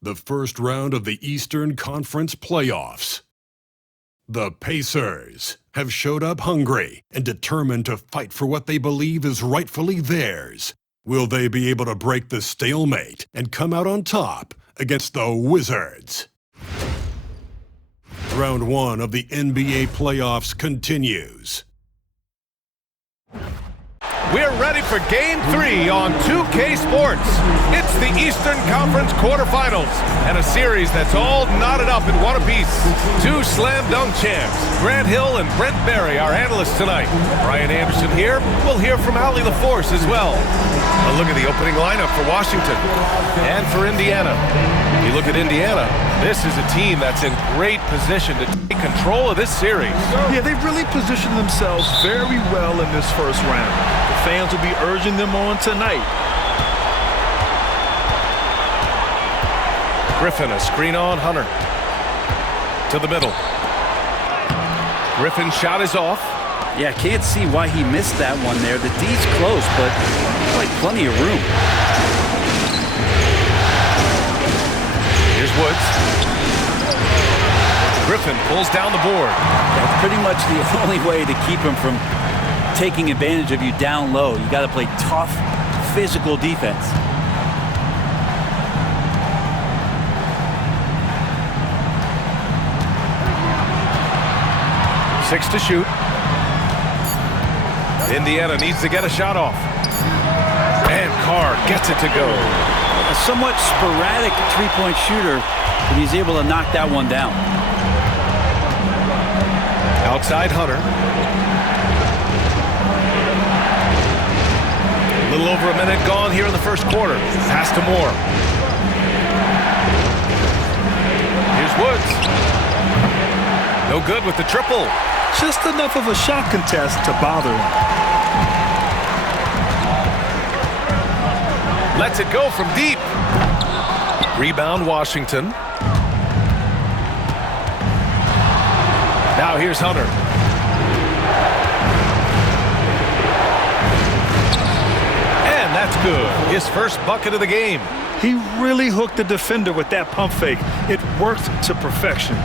the first round of the Eastern Conference playoffs. The Pacers have showed up hungry and determined to fight for what they believe is rightfully theirs. Will they be able to break the stalemate and come out on top against the Wizards? Round 1 of the NBA playoffs continues. We're ready for Game 3 on 2K Sports. It's the Eastern Conference quarterfinals and a series that's all knotted up in one apiece. Two slam dunk champs, Grant Hill and Brent Barry, our analysts tonight. Brian Anderson here. We'll hear from Allie LaForce as well. A look at the opening lineup for Washington and for Indiana. You look at Indiana, this is a team that's in great position to take control of this series. Yeah, they've really positioned themselves very well in this first round. The fans will be urging them on tonight. Griffin, a screen on Hunter. To the middle. Griffin's shot is off. Yeah, can't see why he missed that one there. The D's close, but like plenty of room. Here's Woods. Griffin pulls down the board. That's pretty much the only way to keep him from taking advantage of you down low. You got to play tough, physical defense. Six to shoot. Indiana needs to get a shot off. And Carr gets it to go. A somewhat sporadic three-point shooter, but he's able to knock that one down. Outside Hunter. A little over a minute gone here in the first quarter. Pass to Moore. Here's Woods. No good with the triple. Just enough of a shot contest to bother him. Lets it go from deep. Rebound Washington. Now here's Hunter. And that's good. His first bucket of the game. He really hooked the defender with that pump fake. It worked to perfection.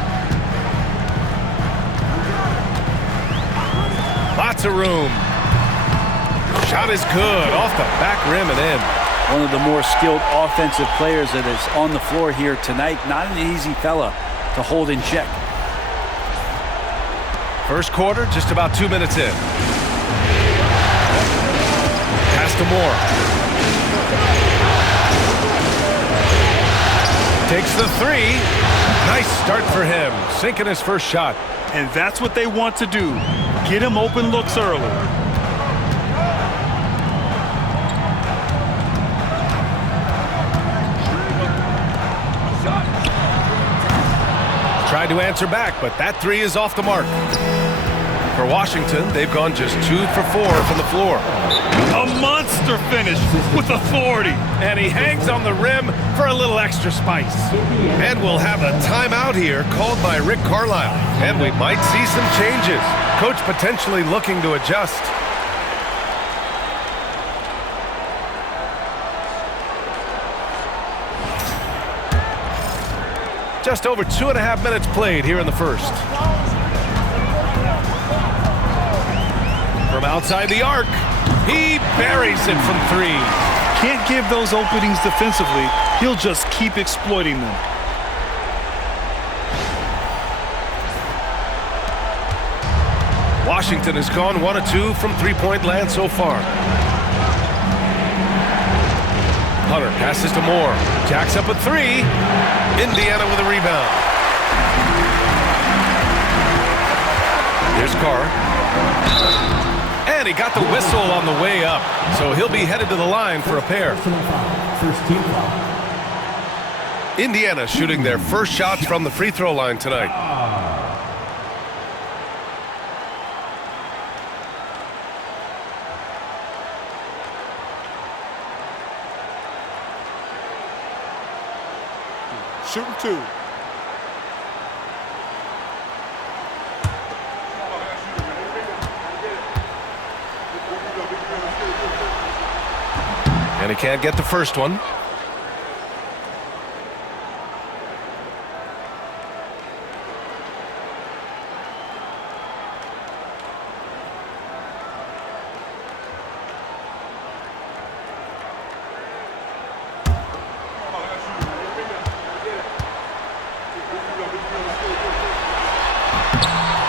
Lots of room. Shot is good. Off the back rim and in. One of the more skilled offensive players that is on the floor here tonight. Not an easy fella to hold in check. First quarter, just about 2 minutes in. Pass to Moore. Takes the three. Nice start for him. Sinking his first shot. And that's what they want to do. Get him open looks early. Tried to answer back, but that three is off the mark. For Washington, they've gone just 2 for 4 from the floor. A monster finish with authority. And he hangs on the rim for a little extra spice. And we'll have a timeout here called by Rick Carlisle. And we might see some changes. Coach potentially looking to adjust. Just over 2.5 minutes played here in the first. From outside the arc, he buries it from 3. Can't give those openings defensively. He'll just keep exploiting them. Washington has gone 1 of 2 from three-point land so far. Hunter passes to Moore. Jacks up a 3. Indiana with a rebound. Here's Carr. And he got the whistle on the way up. So he'll be headed to the line for a pair. Indiana shooting their first shots from the free throw line tonight. Shooting 2. And he can't get the first one.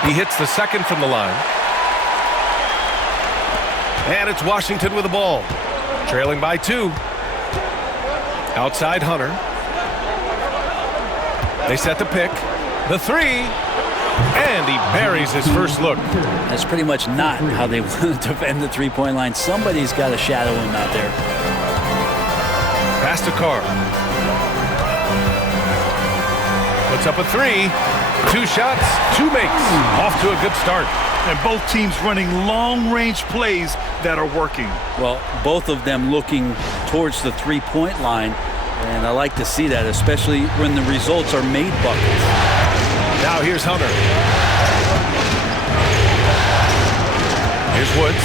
He hits the second from the line. And it's Washington with the ball. Trailing by 2. Outside Hunter. They set the pick. The 3. And he buries his first look. That's pretty much not how they want to defend the three-point line. Somebody's got to shadow him out there. Pass to Carr. Puts up a 3. 2 shots, 2 makes. Off to a good start. And both teams running long-range plays that are working. Well, both of them looking towards the three-point line. And I like to see that, especially when the results are made buckets. Now here's Hunter. Here's Woods.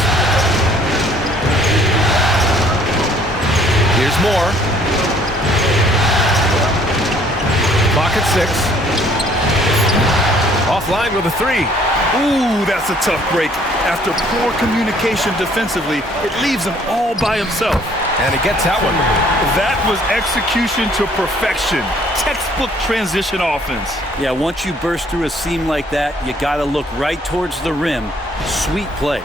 Here's Moore. Clock at 6. Offline with a 3. Ooh, that's a tough break. After poor communication defensively, it leaves him all by himself. And he gets that one. That was execution to perfection. Textbook transition offense. Yeah, once you burst through a seam like that, you got to look right towards the rim. Sweet play.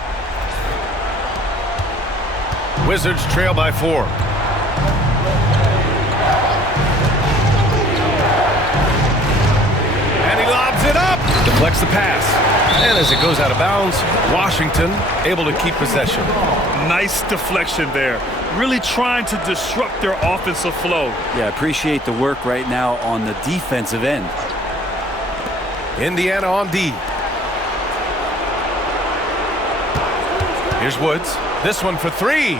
Wizards trail by 4. And he lobs it up. Deflects the pass. And as it goes out of bounds, Washington able to keep possession. Nice deflection there. Really trying to disrupt their offensive flow. Yeah, appreciate the work right now on the defensive end. Indiana on D. Here's Woods. This one for 3.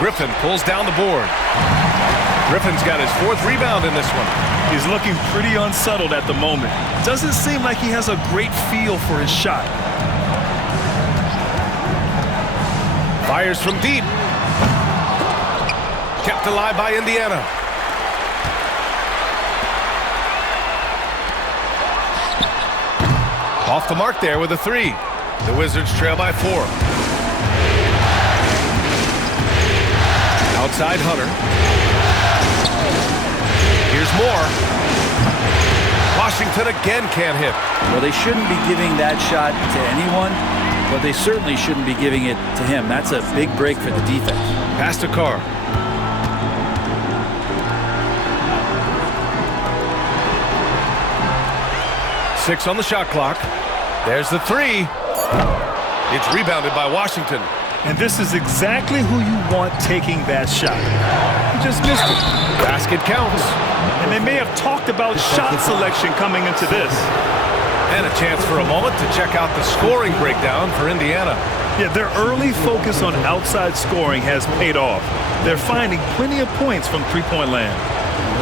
Griffin pulls down the board. Griffin's got his 4th rebound in this one. He's looking pretty unsettled at the moment. Doesn't seem like he has a great feel for his shot. Fires from deep. Kept alive by Indiana. Off the mark there with a 3. The Wizards trail by 4. Outside Hunter. Here's Moore. Washington again can't hit. Well, they shouldn't be giving that shot to anyone, but they certainly shouldn't be giving it to him. That's a big break for the defense. Pass to Carr. Six on the shot clock. There's the 3. It's rebounded by Washington. And this is exactly who you want taking that shot. He just missed it. Basket counts. And they may have talked about shot selection coming into this. And a chance for a moment to check out the scoring breakdown for Indiana. Yeah, their early focus on outside scoring has paid off. They're finding plenty of points from three-point land.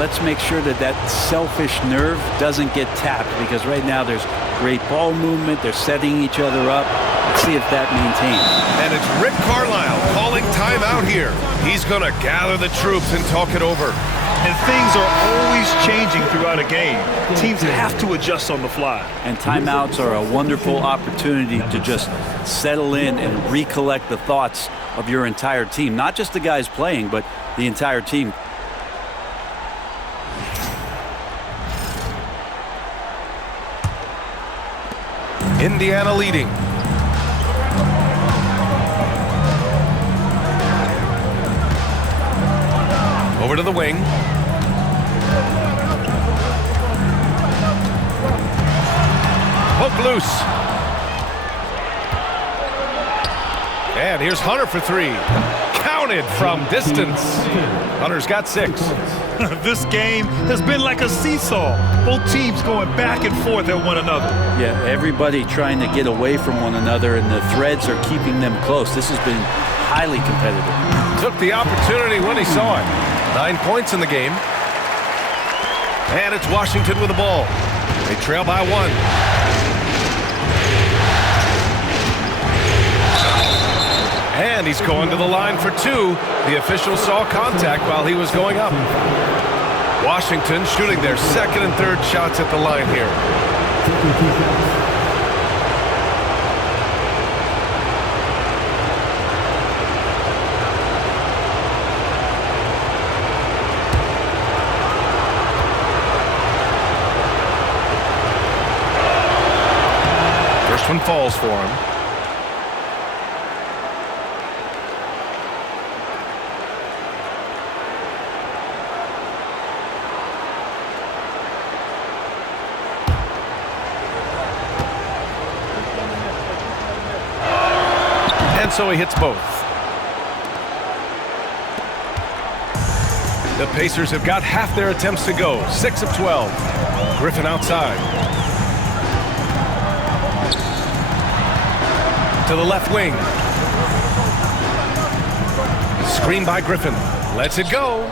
Let's make sure that that selfish nerve doesn't get tapped, because right now there's great ball movement. They're setting each other up. Let's see if that maintains. And it's Rick Carlisle calling timeout here. He's going to gather the troops and talk it over. And things are always changing throughout a game. Teams have to adjust on the fly. And timeouts are a wonderful opportunity to just settle in and recollect the thoughts of your entire team. Not just the guys playing, but the entire team. Indiana leading. Over to the wing. Poke loose. And here's Hunter for 3. Counted from distance. Hunter's got 6. This game has been like a seesaw. Both teams going back and forth at one another. Yeah, everybody trying to get away from one another, and the threads are keeping them close. This has been highly competitive. Took the opportunity when he saw it. 9 points in the game. And it's Washington with the ball. They trail by 1. And he's going to the line for 2. The official saw contact while he was going up. Washington shooting their second and third shots at the line here. one falls for him. And so he hits both. The Pacers have got half their attempts to go. 6 of 12. Griffin outside. To the left wing. Screen by Griffin. Lets it go.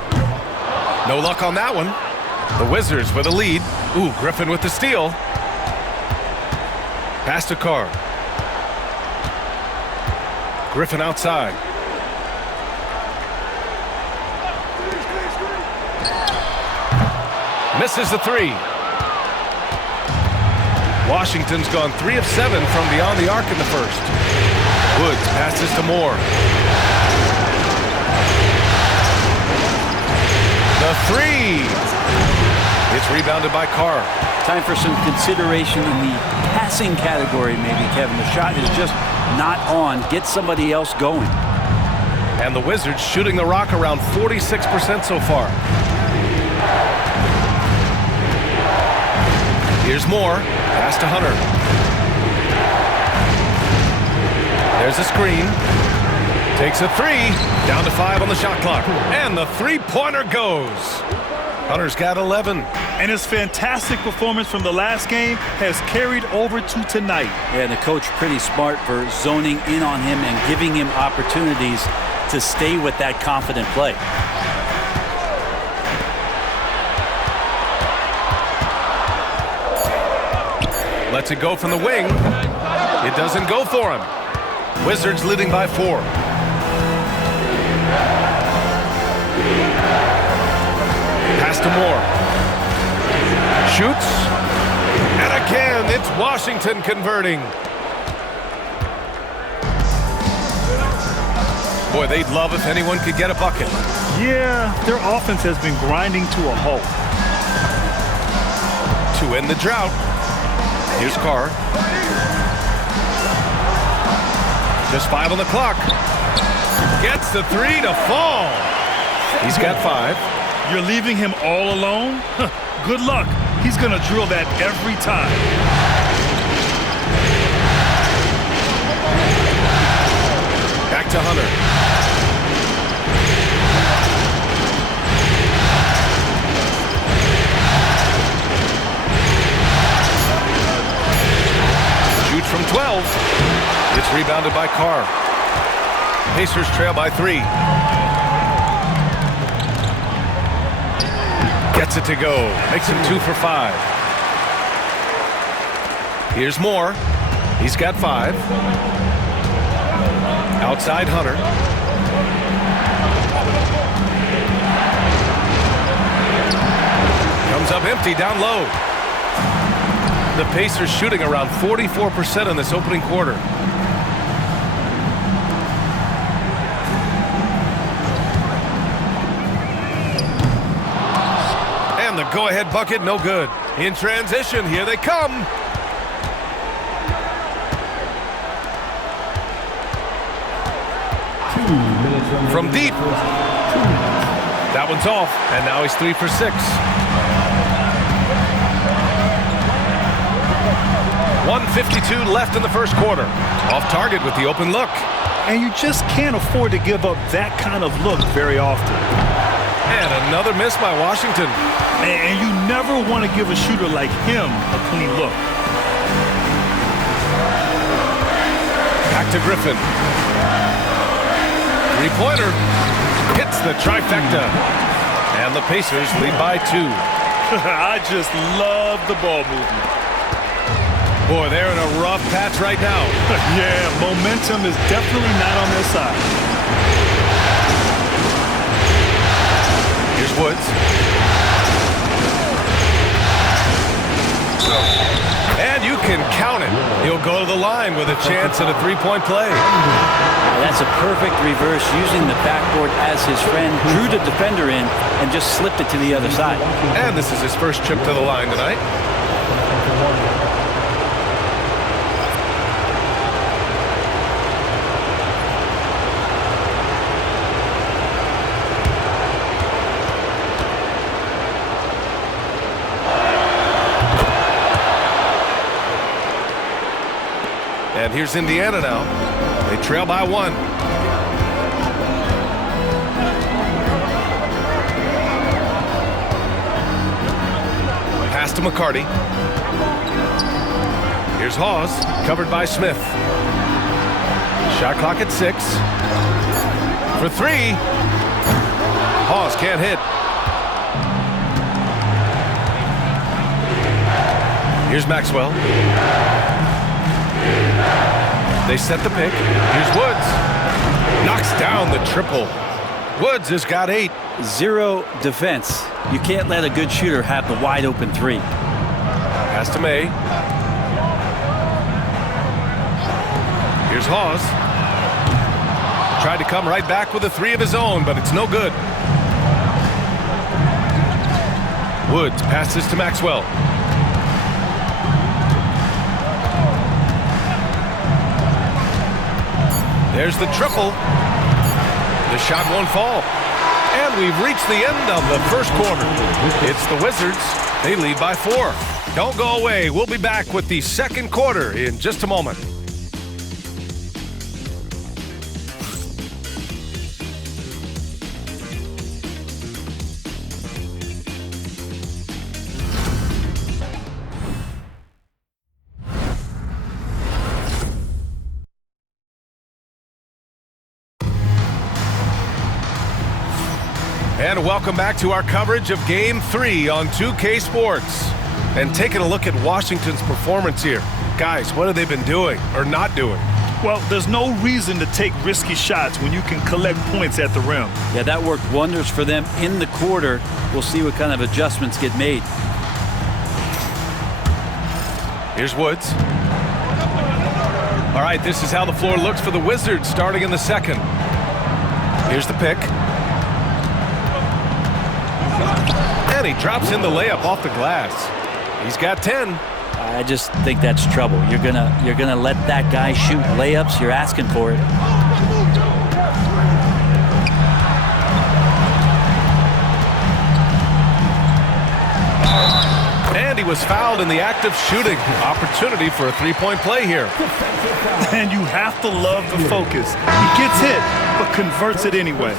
No luck on that one. The Wizards with a lead. Ooh, Griffin with the steal. Pass to Carr. Griffin outside. Misses the three. Washington's gone 3 of 7 from beyond the arc in the first. Woods passes to Moore. The three. It's rebounded by Carr. Time for some consideration in the passing category, maybe, Kevin. The shot is just not on. Get somebody else going. And the Wizards shooting the rock around 46% so far. Here's Moore. Pass to Hunter. There's a screen. Takes a three. Down to 5 on the shot clock. And the three-pointer goes. Hunter's got 11. And his fantastic performance from the last game has carried over to tonight. Yeah, the coach pretty smart for zoning in on him and giving him opportunities to stay with that confident play. Lets it go from the wing. It doesn't go for him. Wizards leading by 4. Pass to Moore. Shoots. And again, it's Washington converting. Boy, they'd love if anyone could get a bucket. Yeah, their offense has been grinding to a halt. To end the drought. Here's Carr. Just 5 on the clock. Gets the three to fall. He's got 5. You're leaving him all alone? Good luck. He's going to drill that every time. Back to Hunter. Shoots from 12. It's rebounded by Carr. Pacers trail by 3. Gets it to go. Makes him 2 for 5. Here's Moore. He's got 5. Outside Hunter. Comes up empty down low. The Pacers shooting around 44% in this opening quarter. And the go-ahead bucket, no good. In transition, here they come. From deep. That one's off, and now he's 3 for 6. 1:52 left in the first quarter. Off target with the open look. And you just can't afford to give up that kind of look very often. And another miss by Washington. And you never want to give a shooter like him a clean look. Back to Griffin. Three-pointer. Hits the trifecta. And the Pacers lead by 2. I just love the ball movement. Boy, they're in a rough patch right now. Yeah, momentum is definitely not on their side. Here's Woods. And you can count it. He'll go to the line with a chance at a three-point play. That's a perfect reverse, using the backboard as his friend, drew the defender in, and just slipped it to the other side. And this is his first trip to the line tonight. here's Indiana now. They trail by 1. Pass to McCarty. Here's Hawes, covered by Smith. Shot clock at 6. For 3. Hawes can't hit. Here's Maxwell. They set the pick. Here's Woods. Knocks down the triple. Woods has got 8. 0 defense. You can't let a good shooter have the wide open 3. Pass to May. Here's Hawes. Tried to come right back with a 3 of his own, but it's no good. Woods passes to Maxwell. There's the triple. The shot won't fall. And we've reached the end of the first quarter. It's the Wizards. They lead by 4. Don't go away. We'll be back with the second quarter in just a moment. And welcome back to our coverage of Game 3 on 2K Sports. And taking a look at Washington's performance here. Guys, what have they been doing or not doing? Well, there's no reason to take risky shots when you can collect points at the rim. Yeah, that worked wonders for them in the quarter. We'll see what kind of adjustments get made. Here's Woods. All right, this is how the floor looks for the Wizards starting in the second. Here's the pick. And he drops in the layup off the glass. He's got 10. I just think that's trouble. You're gonna let that guy shoot layups. You're asking for it. And he was fouled in the act of shooting. Opportunity for a three-point play here. And you have to love the focus. He gets hit, but converts it anyway.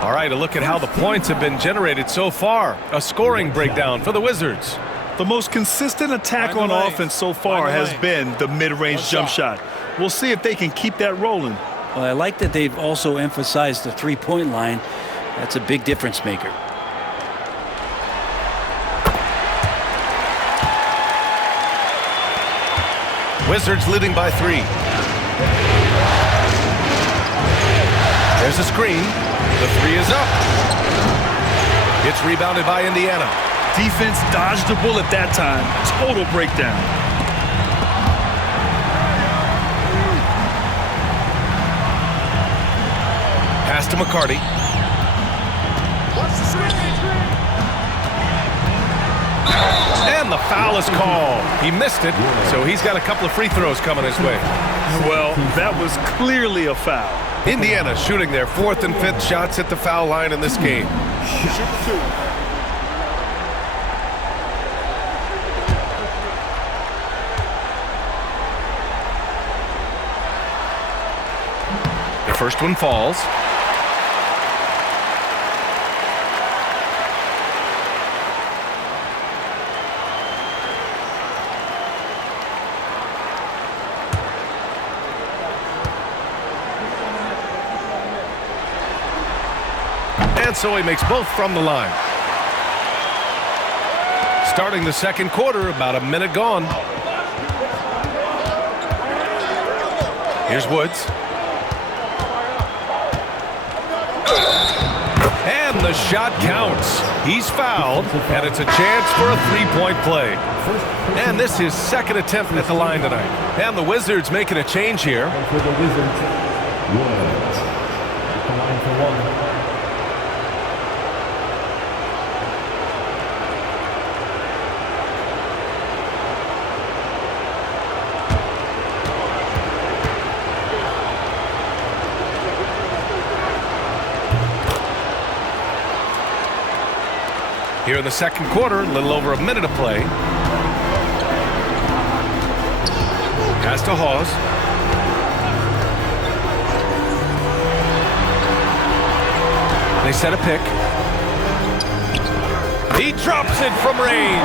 All right, a look at how the points have been generated so far. A scoring breakdown for the Wizards. The most consistent attack on offense so far has been the mid-range jump shot. We'll see if they can keep that rolling. Well, I like that they've also emphasized the three-point line. That's a big difference maker. Wizards leading by 3. There's a screen. The 3 is up. It's rebounded by Indiana. Defense dodged the bullet that time. Total breakdown. Pass to McCarty. And the foul is called. He missed it, so he's got a couple of free throws coming his way. Well, that was clearly a foul. Indiana shooting their 4th and 5th shots at the foul line in this game. The first one falls. And so he makes both from the line. Starting the second quarter, about a minute gone. Here's Woods. And the shot counts. He's fouled, and it's a chance for a three-point play. And this is his second attempt at the line tonight. And the Wizards making a change here. For the Wizards, Woods. The line for 1. Here in the second quarter, a little over a minute to play. Pass to Hawes. They set a pick. He drops it from range.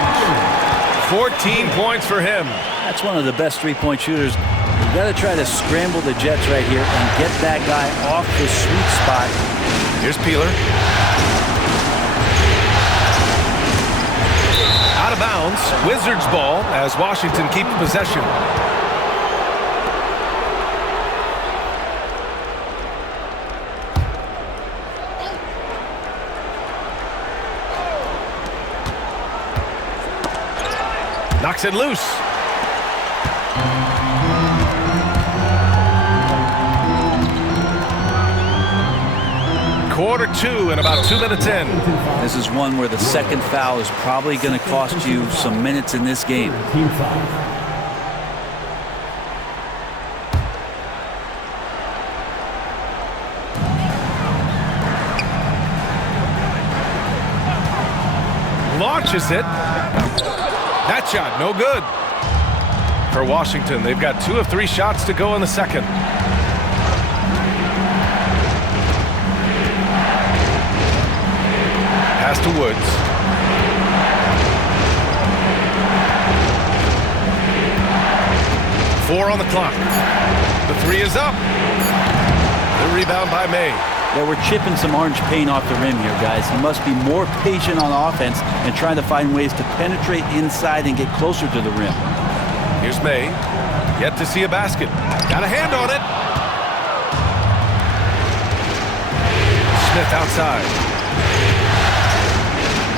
14 points for him. That's one of the best three-point shooters. You got to try to scramble the Jets right here and get that guy off the sweet spot. Here's Peeler. Out of bounds. Wizards ball as Washington keeps possession. Knocks it loose. Quarter two and about 2 minutes in. This is one where the second foul is probably going to cost you some minutes in this game. Team foul. Launches it. That shot, no good. For Washington, they've got 2 of 3 shots to go in the second. Pass to Woods. Four on the clock. The three is up. The rebound by May. Yeah, we're chipping some orange paint off the rim here, guys. He must be more patient on offense and trying to find ways to penetrate inside and get closer to the rim. Here's May. Yet to see a basket. Got a hand on it. Smith outside.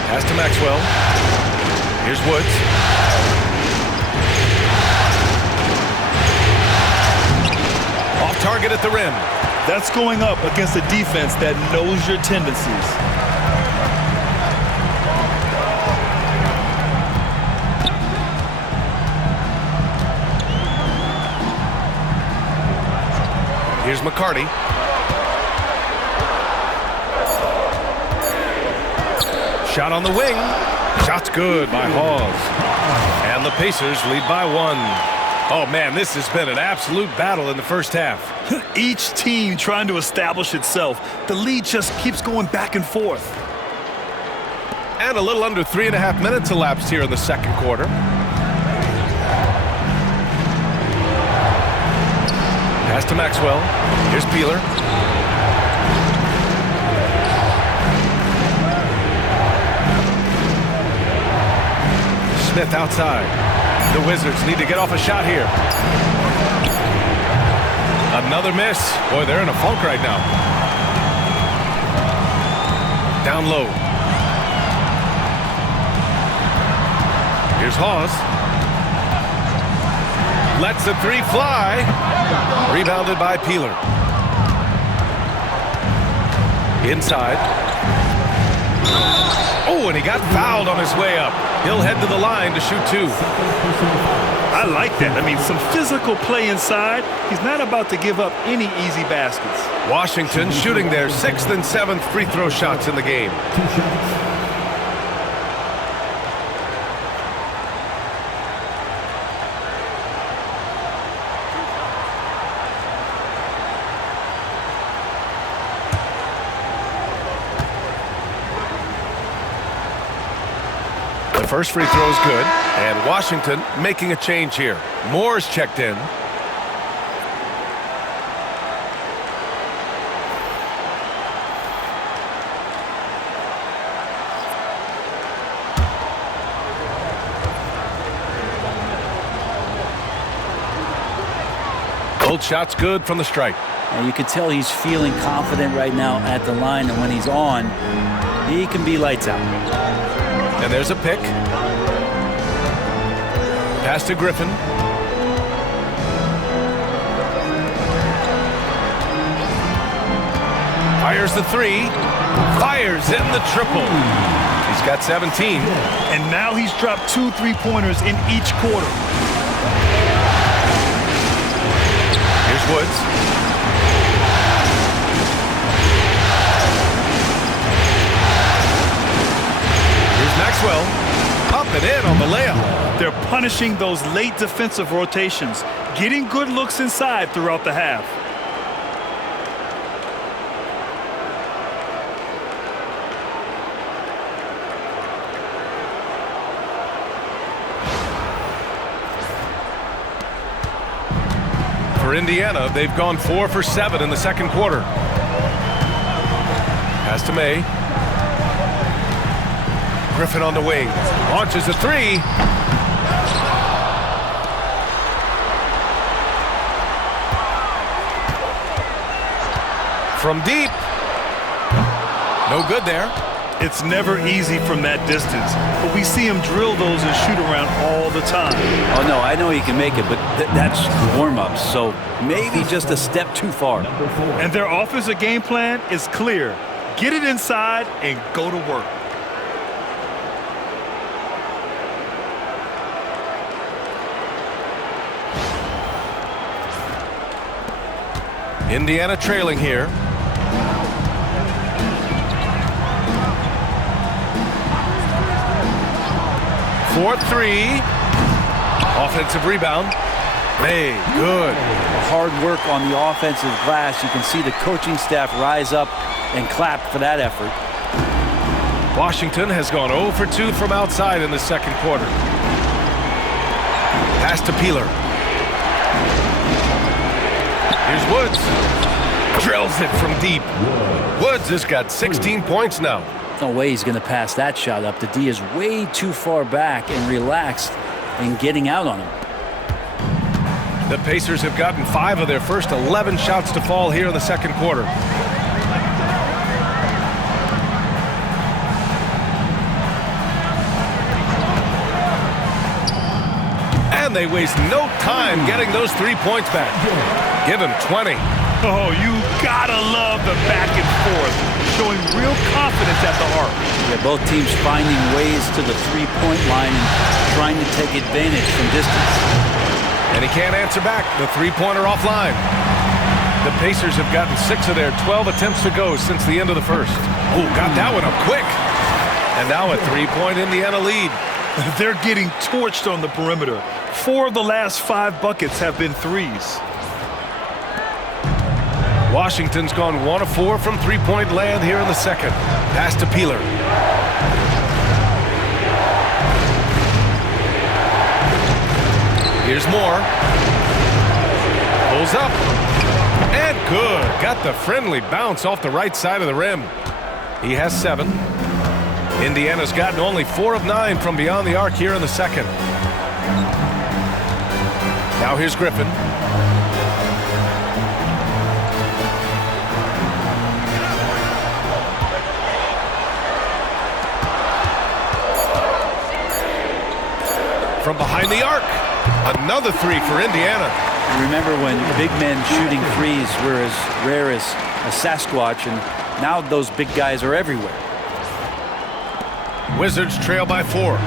Pass to Maxwell. Here's Woods. Off target at the rim. That's going up against a defense that knows your tendencies. Here's McCarty. Shot on the wing. Shot's good by Hawes. And the Pacers lead by 1. Oh, man, this has been an absolute battle in the first half. Each team trying to establish itself. The lead just keeps going back and forth. And a little under 3.5 minutes elapsed here in the second quarter. Pass to Maxwell. Here's Peeler. Smith outside. The Wizards need to get off a shot here. Another miss. Boy, they're in a funk right now. Down low. Here's Hawes. Lets the three fly. Rebounded by Peeler. Inside. Oh, and he got fouled on his way up. He'll head to the line to shoot 2. I like that. I mean, some physical play inside. He's not about to give up any easy baskets. Washington shooting their 6th and 7th free throw shots in the game. 2 shots. The first free throw is good, and Washington making a change here. Moore's checked in. Both shots good from the stripe. And you can tell he's feeling confident right now at the line, and when he's on, he can be lights out. And there's a pick. Pass to Griffin. Fires the three. Fires in the triple. He's got 17. And now he's dropped 2 3-pointers in each quarter. Here's Woods. Here's Maxwell. Up and in on the layup. They're punishing those late defensive rotations, getting good looks inside throughout the half. For Indiana, they've gone 4 for 7 in the second quarter. Pass to May. Griffin on the wing. Launches a three. From deep. No good there. It's never easy from that distance, but we see him drill those and shoot around all the time. Oh, no, I know he can make it, but that's warm-ups, so maybe just a step too far. And their offensive game plan is clear. Get it inside and go to work. Indiana trailing here. 4-3. Offensive rebound. May, good. Hard work on the offensive glass. You can see the coaching staff rise up and clap for that effort. Washington has gone 0 for 2 from outside in the second quarter. Pass to Peeler. Here's Woods. Drills it from deep. Woods has got 16 points now. No way he's going to pass that shot up. The D is way too far back and relaxed in getting out on him. The Pacers have gotten 5 of their first 11 shots to fall here in the second quarter. And they waste no time getting those 3 points back. Give him 20. Oh, you gotta love the back and forth, showing real confidence at the arc. Yeah, both teams finding ways to the three-point line and trying to take advantage from distance. And he can't answer back. The three-pointer offline. The Pacers have gotten 6 of their 12 attempts to go since the end of the first. Oh, got that one up quick. And now a 3-point Indiana lead. They're getting torched on the perimeter. 4 of the last 5 buckets have been threes. Washington's gone 1 of 4 from three-point land here in the second. Pass to Peeler. Here's Moore. Pulls up. And good. Got the friendly bounce off the right side of the rim. He has 7. Indiana's gotten only 4 of 9 from beyond the arc here in the second. Now here's Griffin. From behind the arc. Another 3 for Indiana. Remember when big men shooting threes were as rare as a Sasquatch, and now those big guys are everywhere. Wizards trail by 4.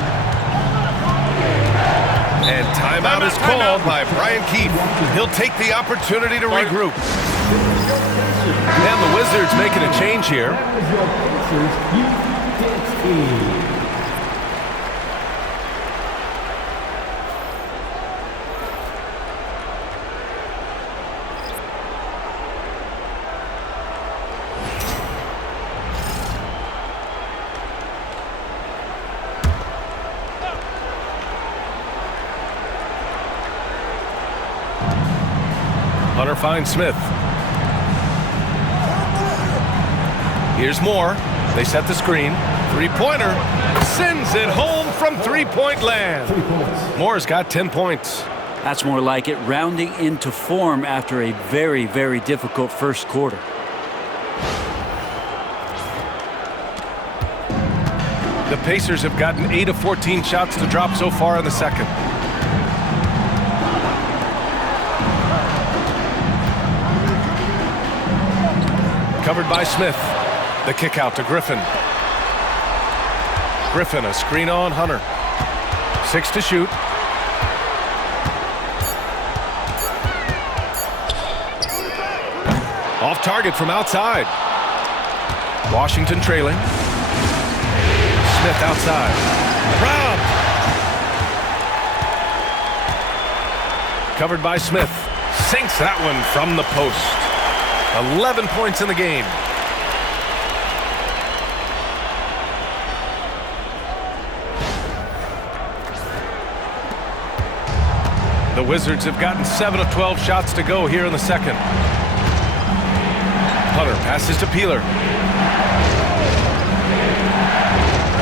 And timeout is called by Brian Keefe. He'll take the opportunity to regroup. And the Wizards making a change here. Hunter finds Smith. Here's Moore. They set the screen. Three-pointer. Sends it home from three-point land. Moore's got 10 points. That's more like it, rounding into form after a very, very difficult first quarter. The Pacers have gotten 8 of 14 shots to drop so far in the second. Covered by Smith. The kick out to Griffin. Griffin, a screen on Hunter. 6 to shoot. Off target from outside. Washington trailing. Smith outside. Robbed. Covered by Smith. Sinks that one from the post. 11 points in the game. The Wizards have gotten 7 of 12 shots to go here in the second. Hunter passes to Peeler.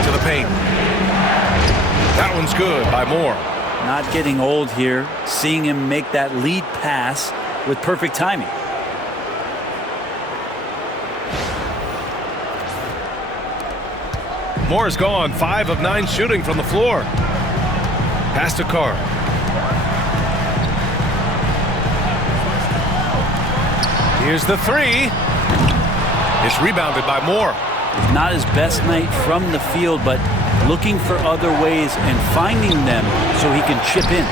To the paint. That one's good by Moore. Not getting old here, seeing him make that lead pass with perfect timing. Moore is gone, 5 of 9 shooting from the floor. Pass to Carr. Here's the three. It's rebounded by Moore. Not his best night from the field, but looking for other ways and finding them so he can chip in.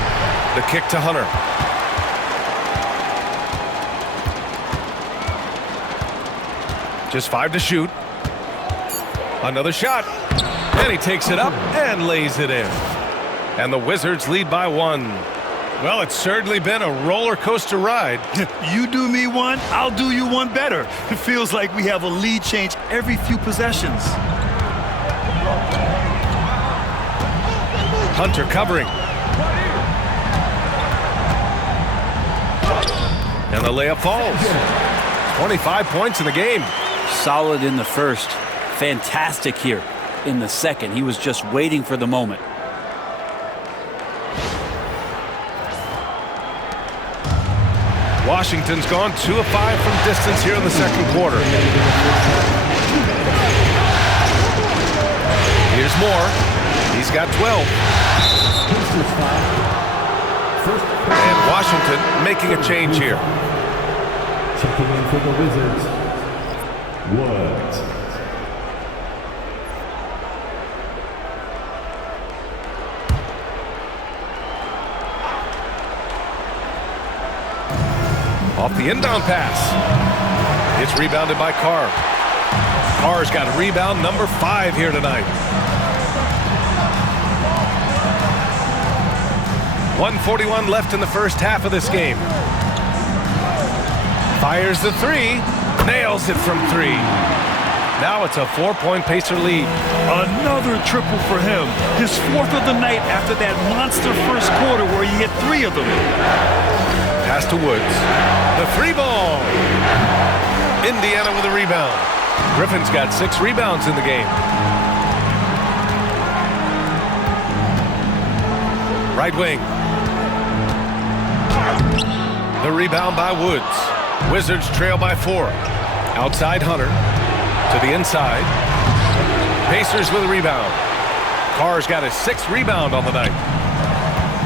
The kick to Hunter. Just 5 to shoot. Another shot. And he takes it up and lays it in. And the Wizards lead by 1. Well, it's certainly been a roller coaster ride. You do me one, I'll do you one better. It feels like we have a lead change every few possessions. Hunter covering. And the layup falls. 25 points in the game. Solid in the first. Fantastic here in the second. He was just waiting for the moment. Washington's gone 2 of 5 from distance here in the second quarter. Here's Moore. He's got 12. And Washington making a change here. Checking in for the Wizards, Woods. Off the inbound pass. It's rebounded by Carr. Carr's got rebound number 5 here tonight. 1:41 left in the first half of this game. Fires the 3. Nails it from 3. Now it's a 4-point Pacer lead. Another triple for him. His 4th of the night after that monster first quarter where he hit 3 of them. Pass to Woods. The 3 ball. Indiana with a rebound. Griffin's got 6 rebounds in the game. Right wing. The rebound by Woods. Wizards trail by 4. Outside Hunter. To the inside. Pacers with a rebound. Carr's got his 6th rebound on the night.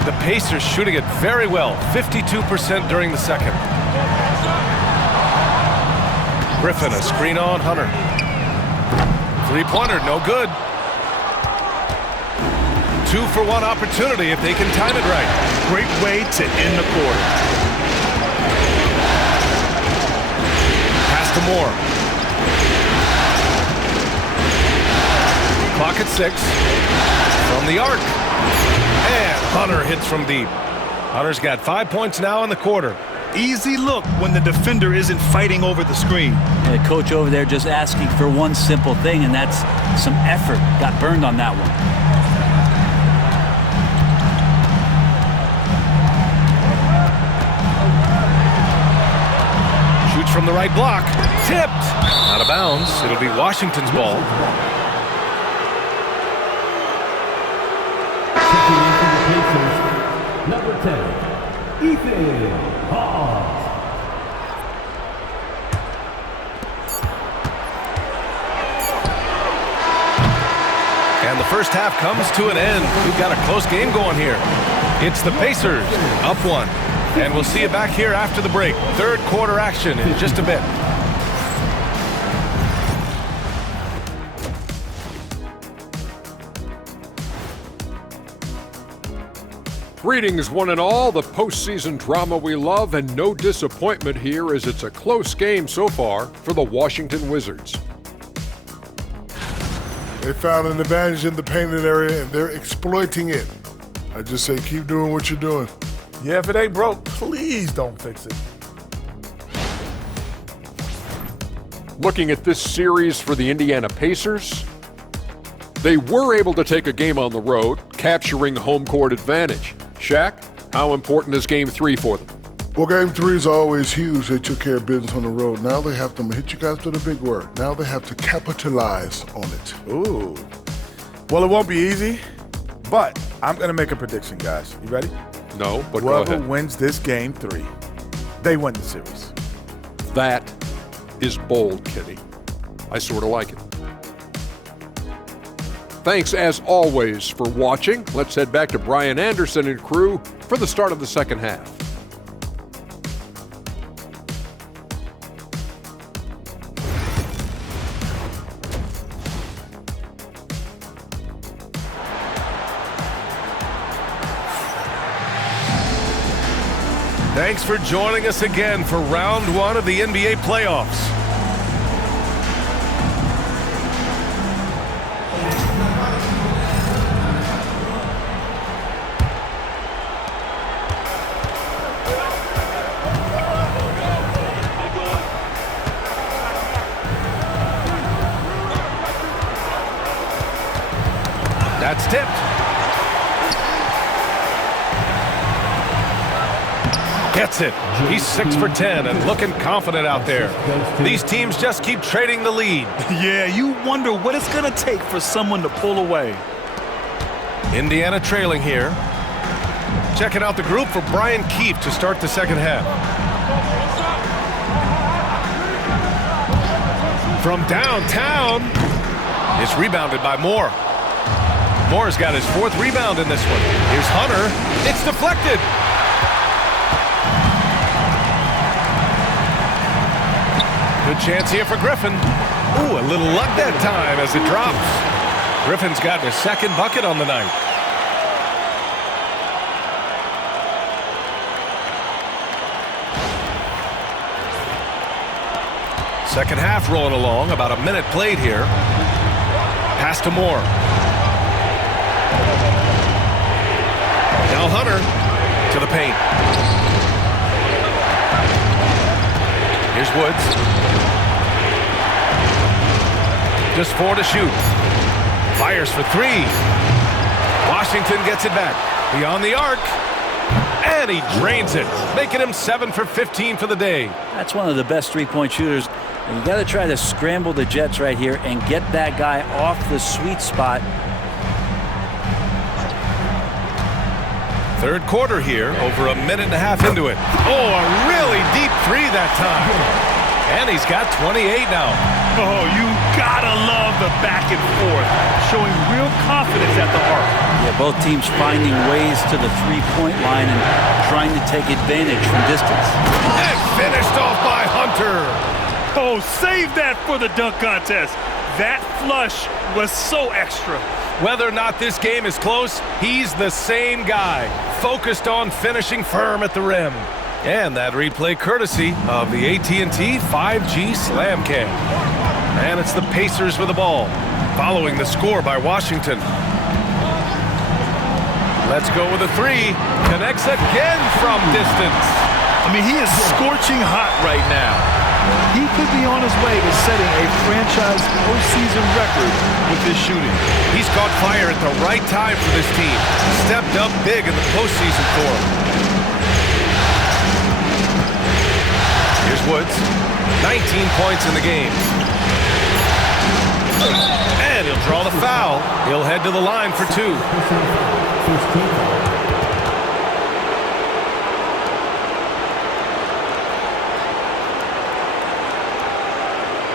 The Pacers shooting it very well, 52% during the second. Griffin, a screen on Hunter. 3-pointer, no good. 2-for-1 opportunity if they can time it right. Great way to end the quarter. Pass to Moore. Clock at 6. From the arc. And Hunter hits from deep. Hunter's got 5 points now in the quarter. Easy look when the defender isn't fighting over the screen. And the coach over there just asking for one simple thing, and that's some effort. Got burned on that one. Shoots from the right block. Tipped. Out of bounds. It'll be Washington's ball. Checking in for the Pacers, number 10, Ethan Hawes. And the first half comes to an end. We've got a close game going here. It's the Pacers up 1. And we'll see you back here after the break. Third quarter action in just a bit. Greetings, one and all. The postseason drama we love, and no disappointment here as it's a close game so far for the Washington Wizards. They found an advantage in the painted area, and they're exploiting it. I just say keep doing what you're doing. Yeah, if it ain't broke, please don't fix it. Looking at this series for the Indiana Pacers, they were able to take a game on the road, capturing home court advantage. Shaq, How important is Game 3 for them? Well, Game 3 is always huge. They took care of business on the road. Now they have to hit you guys with a big word. Now they have to capitalize on it. Ooh. Well, it won't be easy, but I'm going to make a prediction, guys. You ready? No, but go Whoever ahead. wins this Game 3, they win the series. That is bold, Kenny. I sort of like it. Thanks, as always, for watching. Let's head back to Brian Anderson and crew for the start of the second half. Thanks for joining us again for round 1 of the NBA playoffs. That's tipped. Gets it. He's 6 for 10 and looking confident out there. These teams just keep trading the lead. Yeah, you wonder what it's going to take for someone to pull away. Indiana trailing here. Checking out the group for Brian Keefe to start the second half. From downtown, it's rebounded by Moore. Moore's got his 4th rebound in this one. Here's Hunter. It's deflected. Good chance here for Griffin. Ooh, a little luck that time as it drops. Griffin's gotten his 2nd bucket on the night. Second half rolling along, about a minute played here. Pass to Moore. Now Hunter to the paint. Here's Woods. Just 4 to shoot. Fires for 3. Washington gets it back. Beyond the arc. And he drains it, making him 7 for 15 for the day. That's one of the best three-point shooters. And you got to try to scramble the Jets right here and get that guy off the sweet spot. Third quarter here, over a minute and a half into it. Oh, a really deep 3 that time. And he's got 28 now. Oh, you gotta love the back and forth, showing real confidence at the arc. Yeah, both teams finding ways to the three-point line and trying to take advantage from distance. And finished off by Hunter. Oh, save that for the dunk contest. That flush was so extra. Whether or not this game is close, he's the same guy, focused on finishing firm at the rim. And that replay courtesy of the AT&T 5G Slam Cam. And it's the Pacers with the ball, following the score by Washington. Let's go with a 3. Connects again from distance. I mean, he is scorching hot right now. He could be on his way to setting a franchise postseason record with his shooting. He's caught fire at the right time for this team. Stepped up big in the postseason for him. Here's Woods. 19 points in the game. And he'll draw the foul. He'll head to the line for 2.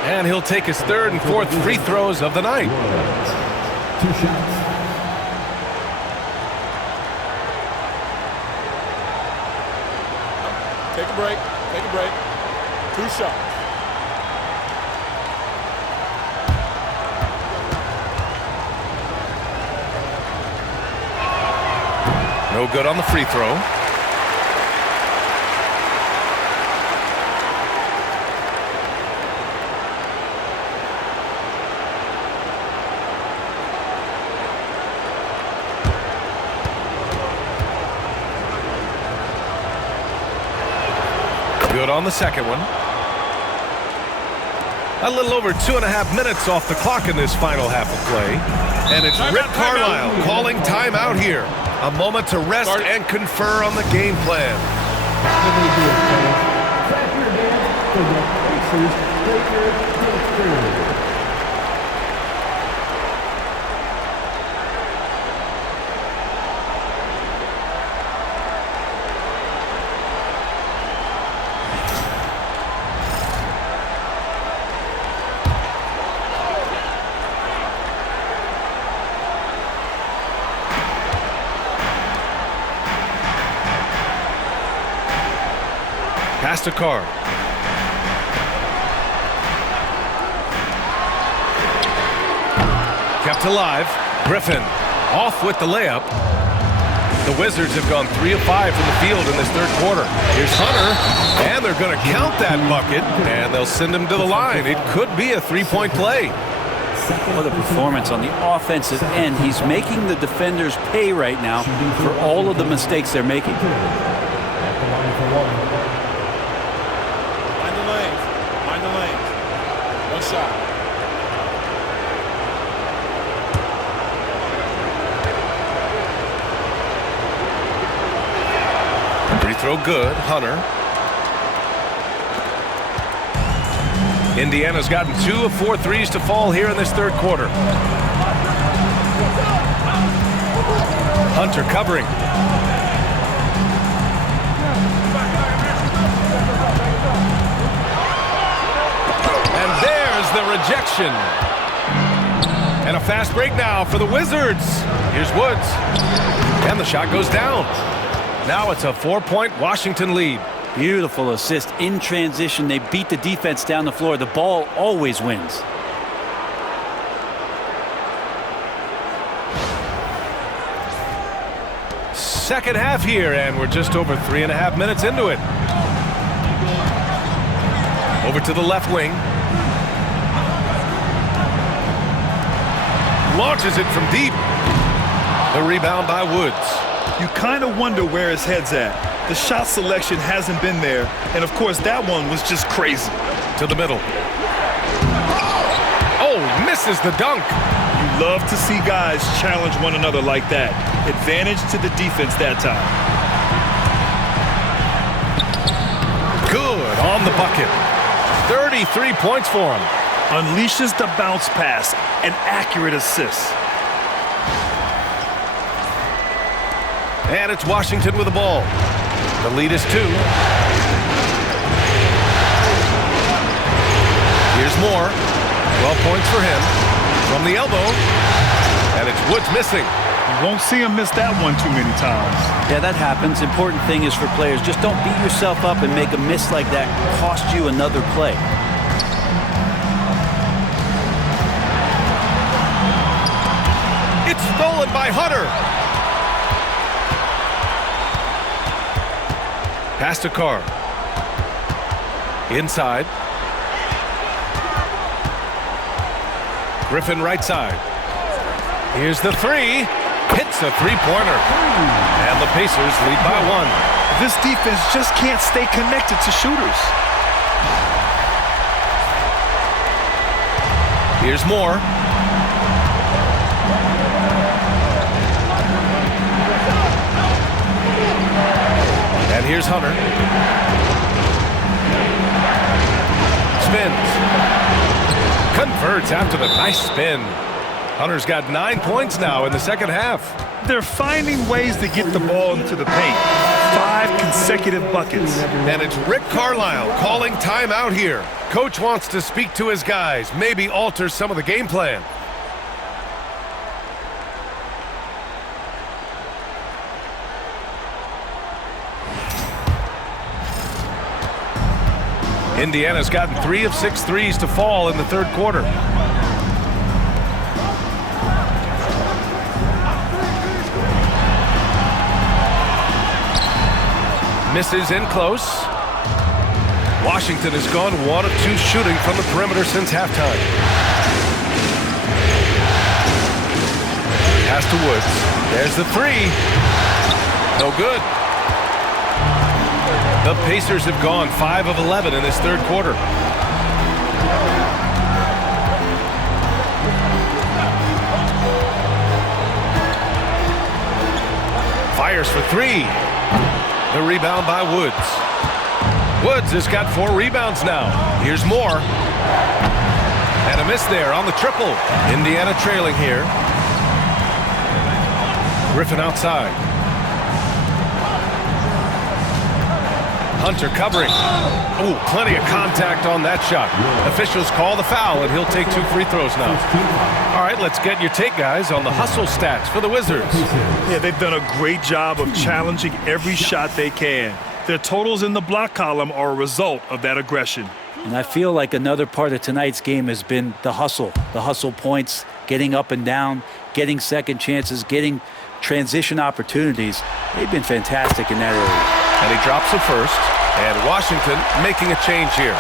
And he'll take his 3rd and 4th free throws of the night. 2 shots. Take a break. Take a break. 2 shots. No good on the free throw. Good on the second one. A little over 2.5 minutes off the clock in this final half of play. And it's Rick Carlisle calling timeout here. A moment to rest and confer on the game plan. Clap your hands for the Pacers Baker Mayfield. Pass to Carr. Kept alive. Griffin off with the layup. The Wizards have gone 3 of 5 from the field in this third quarter. Here's Hunter, and they're going to count that bucket, and they'll send him to the line. It could be a three-point play. What a performance on the offensive end. He's making the defenders pay right now for all of the mistakes they're making. Free throw good. Hunter. Indiana's gotten 2 of 4 threes to fall here in this third quarter. Hunter covering. And there's the rejection. And a fast break now for the Wizards. Here's Woods. And the shot goes down. Now it's a 4-point Washington lead. Beautiful assist in transition. They beat the defense down the floor. The ball always wins. Second half here, and we're just over 3.5 minutes into it. Over to the left wing. Launches it from deep. The rebound by Woods. You kind of wonder where his head's at. The shot selection hasn't been there, and of course that one was just crazy. To the middle. Oh, misses the dunk. You love to see guys challenge one another like that. Advantage to the defense that time. Good on the bucket. 33 points for him. Unleashes the bounce pass, an accurate assist. And it's Washington with the ball. The lead is 2. Here's Moore. 12 points for him. From the elbow. And it's Woods missing. You won't see him miss that one too many times. Yeah, that happens. Important thing is for players, just don't beat yourself up and make a miss like that cost you another play. It's stolen by Hunter. Pass to Carr. Inside. Griffin right side. Here's the 3. Hits a three-pointer. And the Pacers lead by 1. This defense just can't stay connected to shooters. Here's Moore. And here's Hunter. Spins. Converts after the nice spin. Hunter's got 9 points now in the second half. They're finding ways to get the ball into the paint. 5 consecutive buckets. And it's Rick Carlisle calling timeout here. Coach wants to speak to his guys, maybe alter some of the game plan. Indiana's gotten 3 of 6 threes to fall in the third quarter. Misses in close. Washington has gone 1 of 2 shooting from the perimeter since halftime. Pass to Woods. There's the 3. No good. The Pacers have gone 5 of 11 in this third quarter. fires for three. The rebound by Woods. Woods has got 4 rebounds now. Here's more. And a miss there on the triple. Indiana trailing here. Griffin outside. Hunter covering. Oh, plenty of contact on that shot. Officials call the foul, and he'll take 2 free throws now. All right, let's get your take, guys, on the hustle stats for the Wizards. Yeah, they've done a great job of challenging every shot they can. Their totals in the block column are a result of that aggression. And I feel like another part of tonight's game has been the hustle points, getting up and down, getting second chances, getting transition opportunities. They've been fantastic in that area. And he drops it first. And Washington making a change here.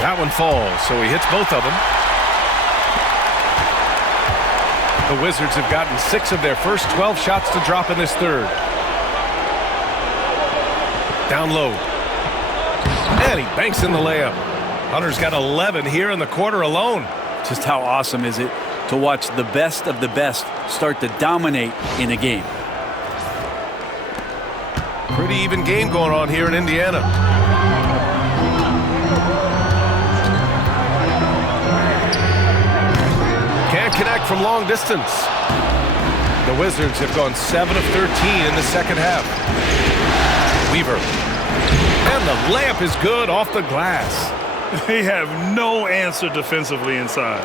That one falls, so he hits both of them. The Wizards have gotten 6 of their first 12 shots to drop in this third. Down low. And he banks in the layup. Hunter's got 11 here in the quarter alone. Just how awesome is it to watch the best of the best start to dominate in a game. Pretty even game going on here in Indiana. Can't connect from long distance. The Wizards have gone 7 of 13 in the second half. Weaver. And the layup is good off the glass. They have no answer defensively inside.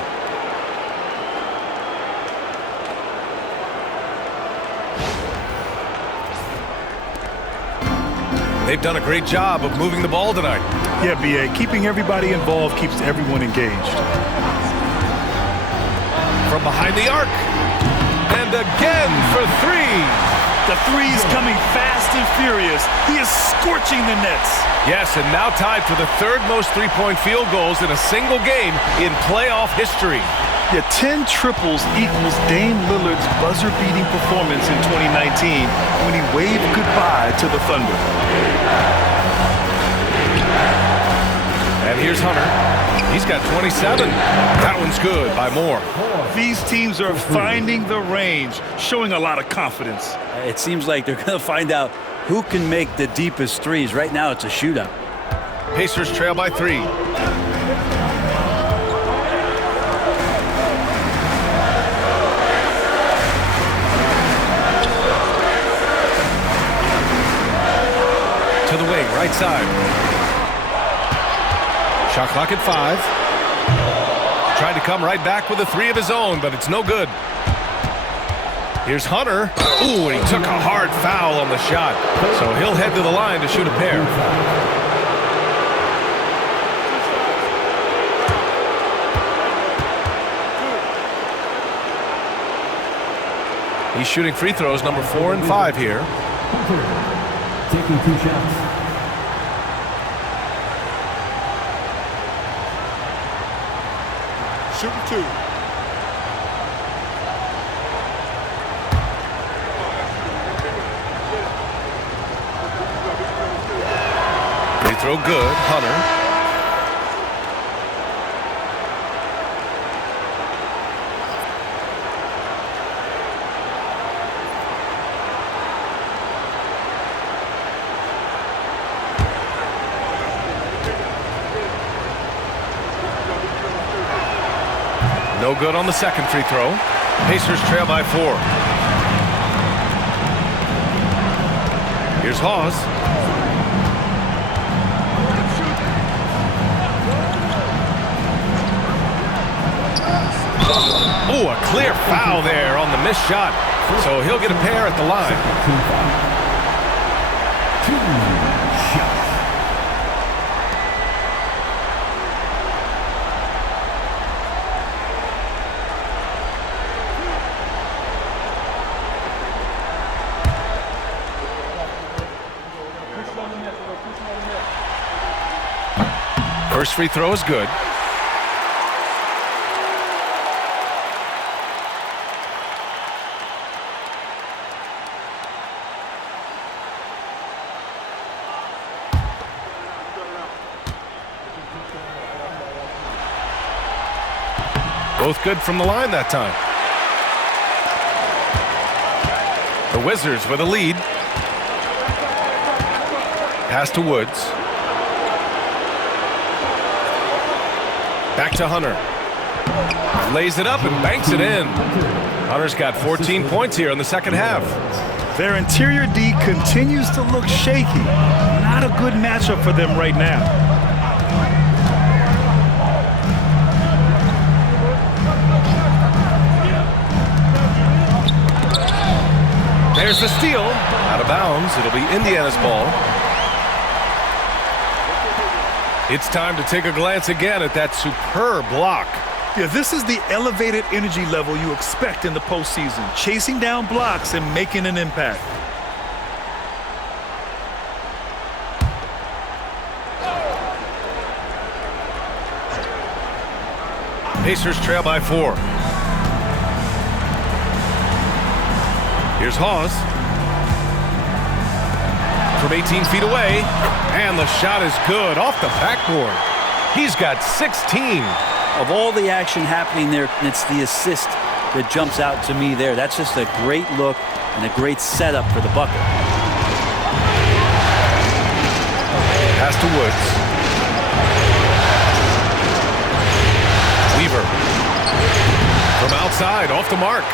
They've done a great job of moving the ball tonight. Yeah, B.A. Keeping everybody involved keeps everyone engaged. From behind the arc. And again for 3. The three's coming fast and furious. He is scorching the nets. Yes, and now tied for the 3rd most three-point field goals in a single game in playoff history. Yeah, 10 triples equals Dame Lillard's buzzer-beating performance in 2019 when he waved goodbye to the Thunder. And here's Hunter. He's got 27. That one's good by more. These teams are finding the range, showing a lot of confidence. It seems like they're going to find out who can make the deepest threes. Right now, it's a shootout. Pacers trail by 3. To the wing, right side. Shot clock at 5. Tried to come right back with a 3 of his own, but it's no good. Here's Hunter. Ooh, and he took a hard foul on the shot. So he'll head to the line to shoot a pair. He's shooting free throws number 4 and 5 here. Taking 2 shots. Shooting 2. Free throw good, Hunter. No good on the second free throw. Pacers trail by 4. Here's Hawes. Oh, a clear foul there on the missed shot. So he'll get a pair at the line. 2 shots. First free throw is good. Both good from the line that time. The Wizards with a lead. Pass to Woods. Back to Hunter. Lays it up and banks it in. Hunter's got 14 points here in the second half. Their interior D continues to look shaky. Not a good matchup for them right now. There's the steal. Out of bounds. It'll be Indiana's ball. It's time to take a glance again at that superb block. Yeah, this is the elevated energy level you expect in the postseason. Chasing down blocks and making an impact. Pacers trail by 4. Here's Hawes. From 18 feet away. And the shot is good off the backboard. He's got 16. Of all the action happening there, it's the assist that jumps out to me there. That's just a great look and a great setup for the bucket. Pass to Woods. Weaver. From outside, off the mark.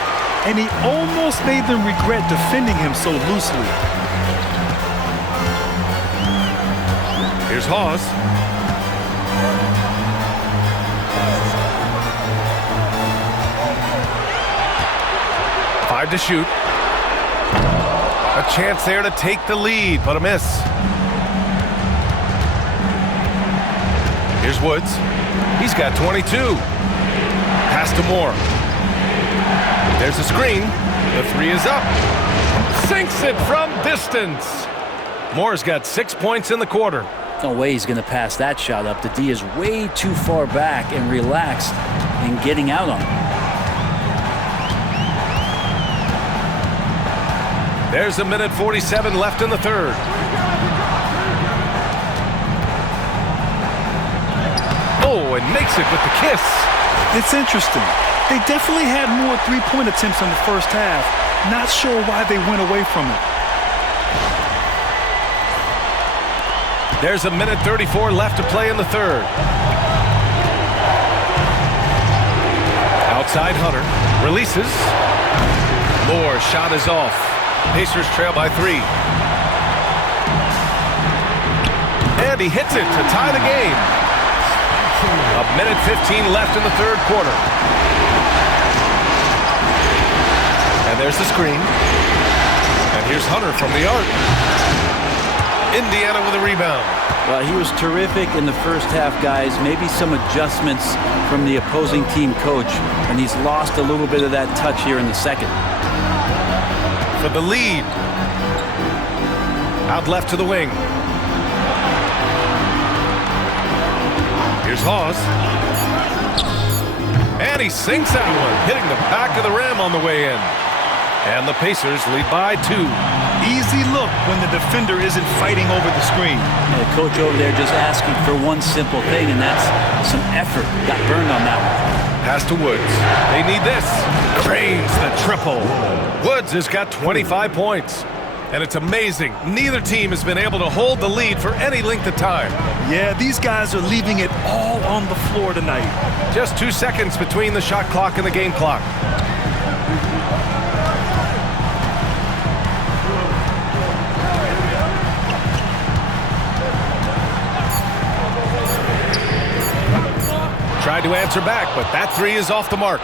And he almost made them regret defending him so loosely. Here's Hawes. To shoot. A chance there to take the lead, but a miss. Here's Woods. He's got 22. Pass to Moore. There's a screen. The three is up. Sinks it from distance. Moore's got 6 points in the quarter. No way he's going to pass that shot up. The D is way too far back and relaxed in getting out on it. There's a minute 47 left in the third. Oh, and makes it with the kiss. It's interesting. They definitely had more three-point attempts in the first half. Not sure why they went away from it. There's a minute 34 left to play in the third. Outside Hunter. Releases. Moore's shot is off. Pacers trail by 3. And he hits it to tie the game. A minute 15 left in the third quarter. And there's the screen. And here's Hunter from the arc. Indiana with a rebound. Well, he was terrific in the first half, guys. Maybe some adjustments from the opposing team coach, and he's lost a little bit of that touch here in the second. For the lead. Out left to the wing. Here's Hawes. And he sinks that one, hitting the back of the rim on the way in. And the Pacers lead by 2. Easy look when the defender isn't fighting over the screen. The coach over there just asking for one simple thing, and that's some effort. Got burned on that one. Pass to Woods. They need this. Cranes the triple. Woods has got 25 points. And it's amazing. Neither team has been able to hold the lead for any length of time. Yeah, these guys are leaving it all on the floor tonight. Just 2 seconds between the shot clock and the game clock. Tried to answer back, but that three is off the mark.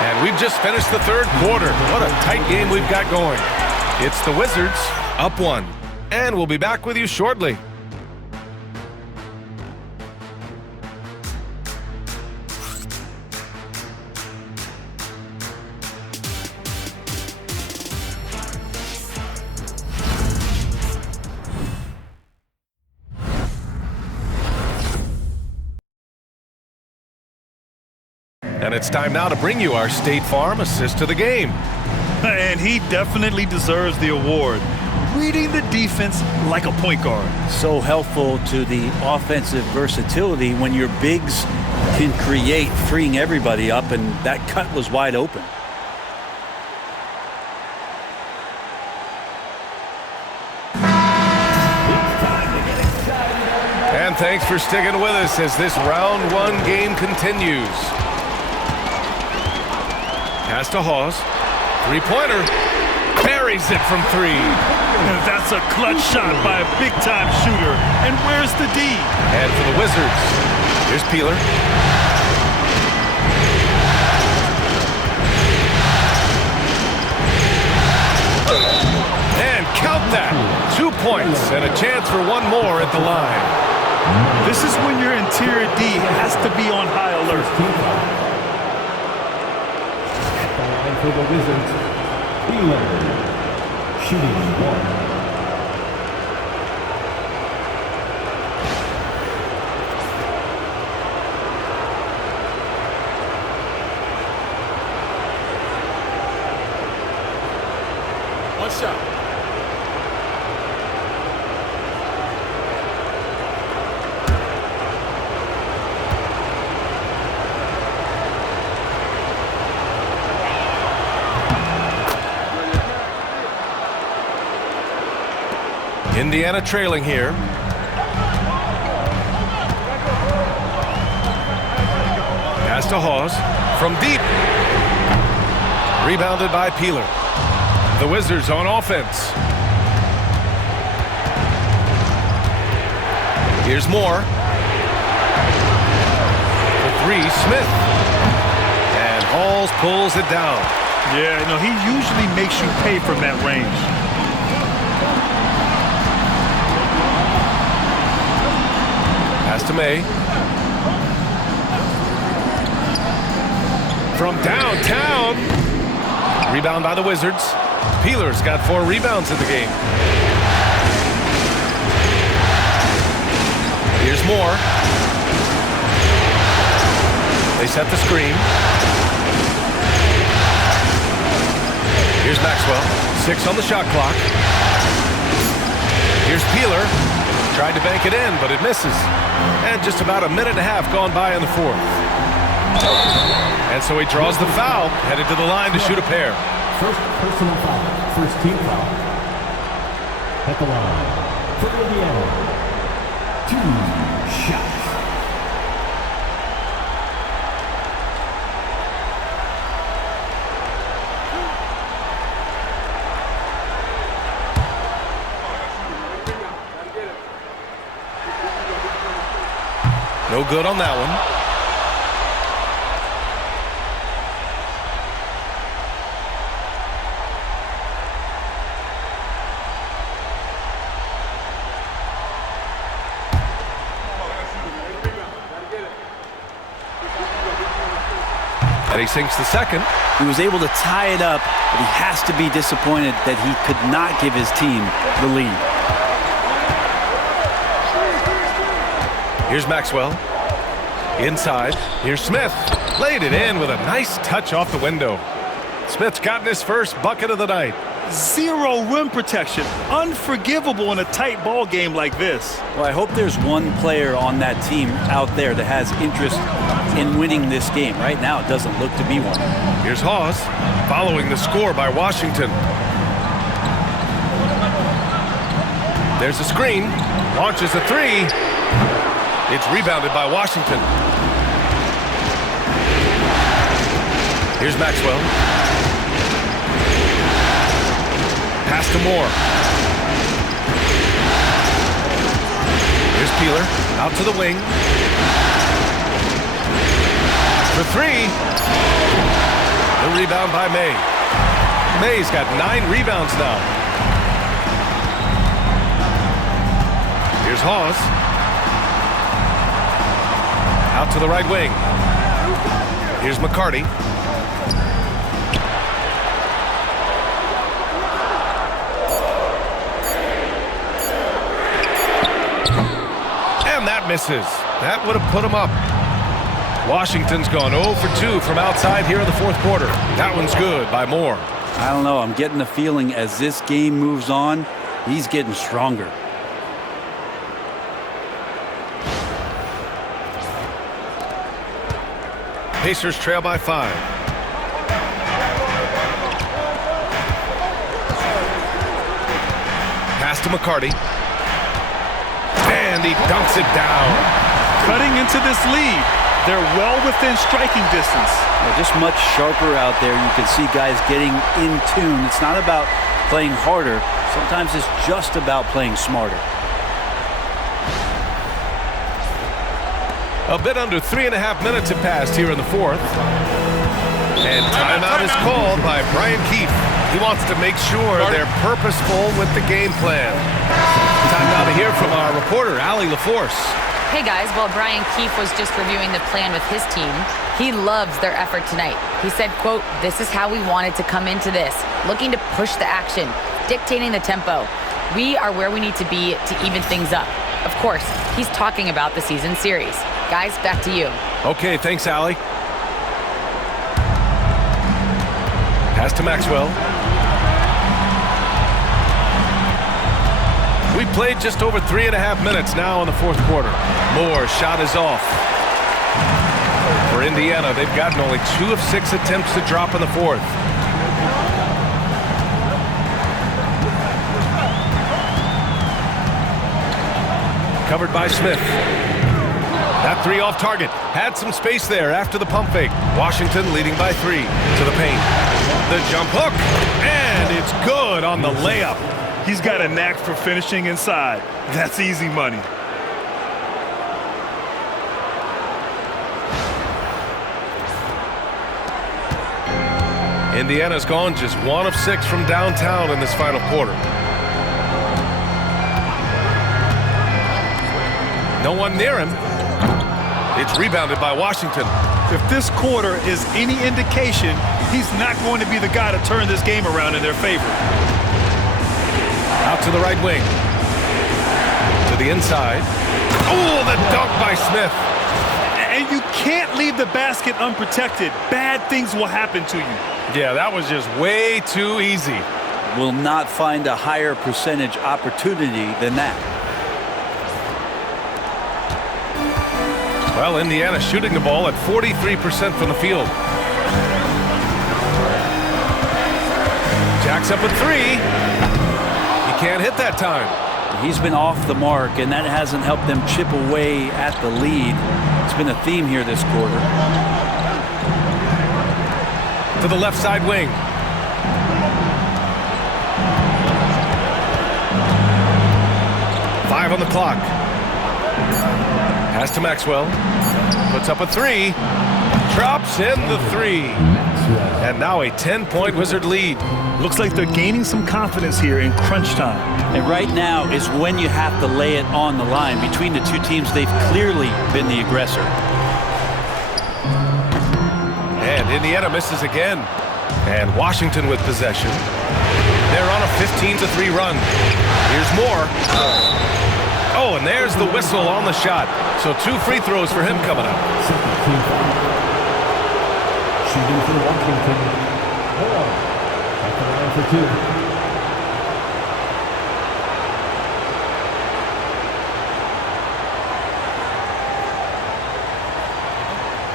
And we've just finished the third quarter. What a tight game we've got going. It's the Wizards up 1. And we'll be back with you shortly. And it's time now to bring you our State Farm assist to the game. And he definitely deserves the award. reading the defense like a point guard. So helpful to the offensive versatility when your bigs can create, freeing everybody up, and that cut was wide open. And thanks for sticking with us as this round one game continues. Pass to Hawes. Three-pointer. Buries it from three. And that's a clutch shot by a big-time shooter. And where's the D? And for the Wizards, here's Peeler. And count that. 2 points and a chance for one more at the line. This is when your interior D has to be on high alert. And for the Wizards, Wheeler, shooting 1. One shot. Indiana trailing here. Pass to Hawes from deep. Rebounded by Peeler. The Wizards on offense. Here's Moore. For three, Smith. And Halls pulls it down. Yeah, no, he usually makes you pay from that range. Pass to May. From downtown. Rebound by the Wizards. Peeler's got 4 rebounds in the game. Here's Moore. They set the screen. Here's Maxwell. 6 on the shot clock. Here's Peeler. Tried to bank it in, but it misses. And just about a minute and a half gone by in the fourth. And so he draws the foul, headed to the line to shoot a pair. First personal foul. First team foul. At the line. For Indiana. 2 shots. No good on that one. And he sinks the second. He was able to tie it up, but he has to be disappointed that he could not give his team the lead. Here's Maxwell. Inside. Here's Smith. Laid it in with a nice touch off the window. Smith's gotten his first bucket of the night. 0 rim protection. Unforgivable in a tight ball game like this. Well, I hope there's one player on that team out there that has interest in winning this game. Right now, it doesn't look to be one. Here's Hawes, following the score by Washington. There's a screen. Launches a 3. It's rebounded by Washington. Here's Maxwell. Pass to Moore. Here's Peeler. Out to the wing. For 3. The rebound by May. May's got 9 rebounds now. Here's Hawes. Out to the right wing. Here's McCarty. And that misses. That would have put him up. Washington's gone 0 for 2 from outside here in the fourth quarter. That one's good by Moore. I don't know. I'm getting the feeling as this game moves on, He's getting stronger. Pacers trail by 5. Pass to McCarty. And he dunks it down. Cutting into this lead. They're well within striking distance. Just much sharper out there. You can see guys getting in tune. It's not about playing harder. Sometimes it's just about playing smarter. A bit under 3.5 minutes have passed here in the fourth. And timeout is called by Brian Keefe. He wants to make sure they're purposeful with the game plan. Time now to hear from our reporter, Allie LaForce. Hey guys, well, Brian Keefe was just reviewing the plan with his team. He loves their effort tonight. He said, quote, "This is how we wanted to come into this, looking to push the action, dictating the tempo. We are where we need to be to even things up." Of course, he's talking about the season series. Guys, back to you. Okay, thanks, Allie. Pass to Maxwell. We played just over 3.5 minutes now in the fourth quarter. Moore's shot is off. For Indiana, they've gotten only 2 of 6 attempts to drop in the fourth. Covered by Smith. That 3 off target. Had some space there after the pump fake. Washington leading by 3 to the paint. The jump hook. And it's good on the layup. He's got a knack for finishing inside. That's easy money. Indiana's gone just 1 of 6 from downtown in this final quarter. No one near him. It's rebounded by Washington. If this quarter is any indication, he's not going to be the guy to turn this game around in their favor. Out to the right wing. To the inside. Oh, the dunk by Smith. And you can't leave the basket unprotected. Bad things will happen to you. Yeah, that was just way too easy. Will not find a higher percentage opportunity than that. Well, Indiana shooting the ball at 43% from the field. Jacks up a 3. He can't hit that time. He's been off the mark, and that hasn't helped them chip away at the lead. It's been a theme here this quarter. To the left side wing. Five on the clock. Pass to Maxwell. Puts up a 3. Drops in the 3. And now a 10-point Wizard lead. Looks like they're gaining some confidence here in crunch time. And right now is when you have to lay it on the line. Between the two teams, they've clearly been the aggressor. And Indiana misses again. And Washington with possession. They're on a 15-3 run. Here's Moore. Oh, and there's the whistle on the shot. So 2 free throws for him coming up. Shooting for Washington. Moore at the line for 2.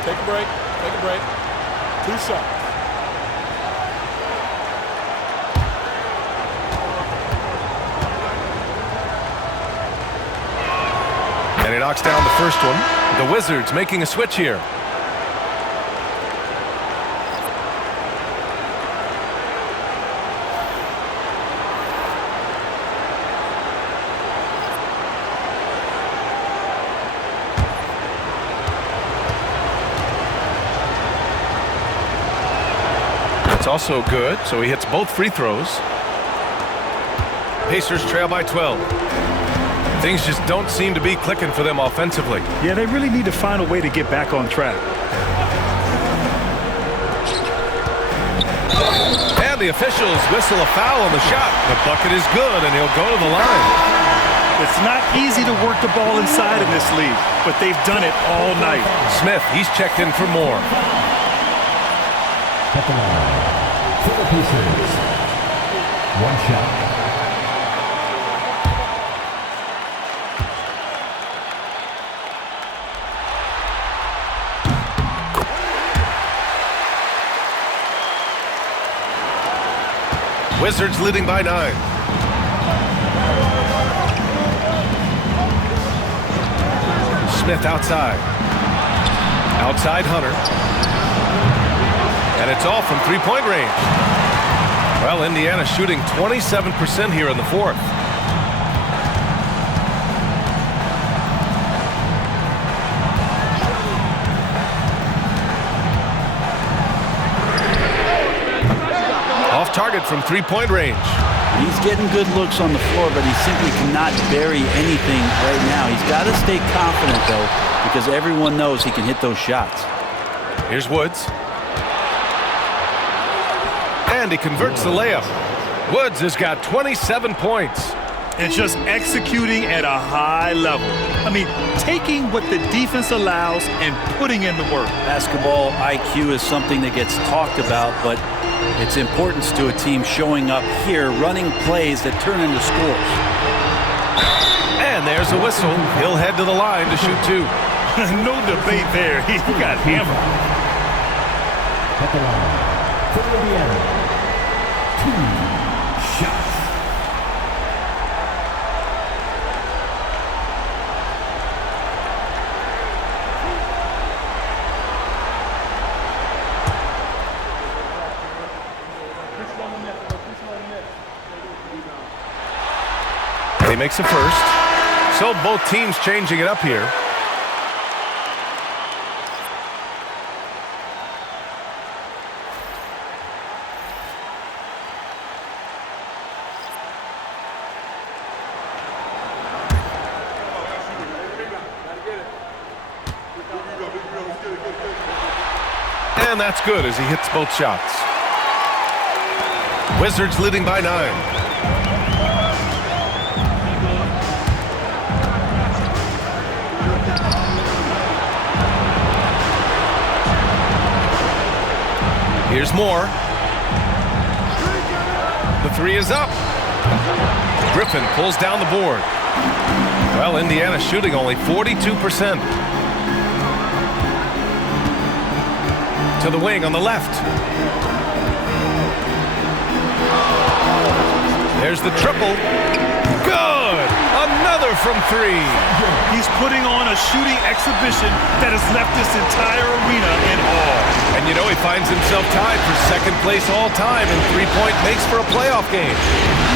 Take a break. Take a break. 2 shots. And he knocks down the first one. The Wizards making a switch here. It's also good, so he hits both free throws. Pacers trail by 12. Things just don't seem to be clicking for them offensively. Yeah, they really need to find a way to get back on track. And the officials whistle a foul on the shot. The bucket is good, and he'll go to the line. It's not easy to work the ball inside in this league, but they've done it all night. Smith, he's checked in for more. At the line for the Pacers. 1 shot. Wizards leading by 9. Smith outside. Outside Hunter. And it's all from three-point range. Well, Indiana shooting 27% here in the fourth. Off target from three-point range. He's getting good looks on the floor, but he simply cannot bury anything right now. He's got to stay confident, though, because everyone knows he can hit those shots. Here's Woods. And he converts the layup. Woods has got 27 points. And just executing at a high level. I mean, taking what the defense allows and putting in the work. Basketball IQ is something that gets talked about, but its importance to a team showing up here, running plays that turn into scores. And there's a whistle. He'll head to the line to shoot 2. No debate there. He got hammered. At the line, for Indiana, 2 shots. He makes a first. So both teams changing it up here. And that's good as he hits both shots. Wizards leading by 9. Here's more. The 3 is up. Griffin pulls down the board. Well, Indiana shooting only 42%. To the wing on the left. There's the triple. Good! Another from 3. He's putting on a shooting exhibition that has left this entire arena in awe. And you know he finds himself tied for second place all time in three-point makes for a playoff game.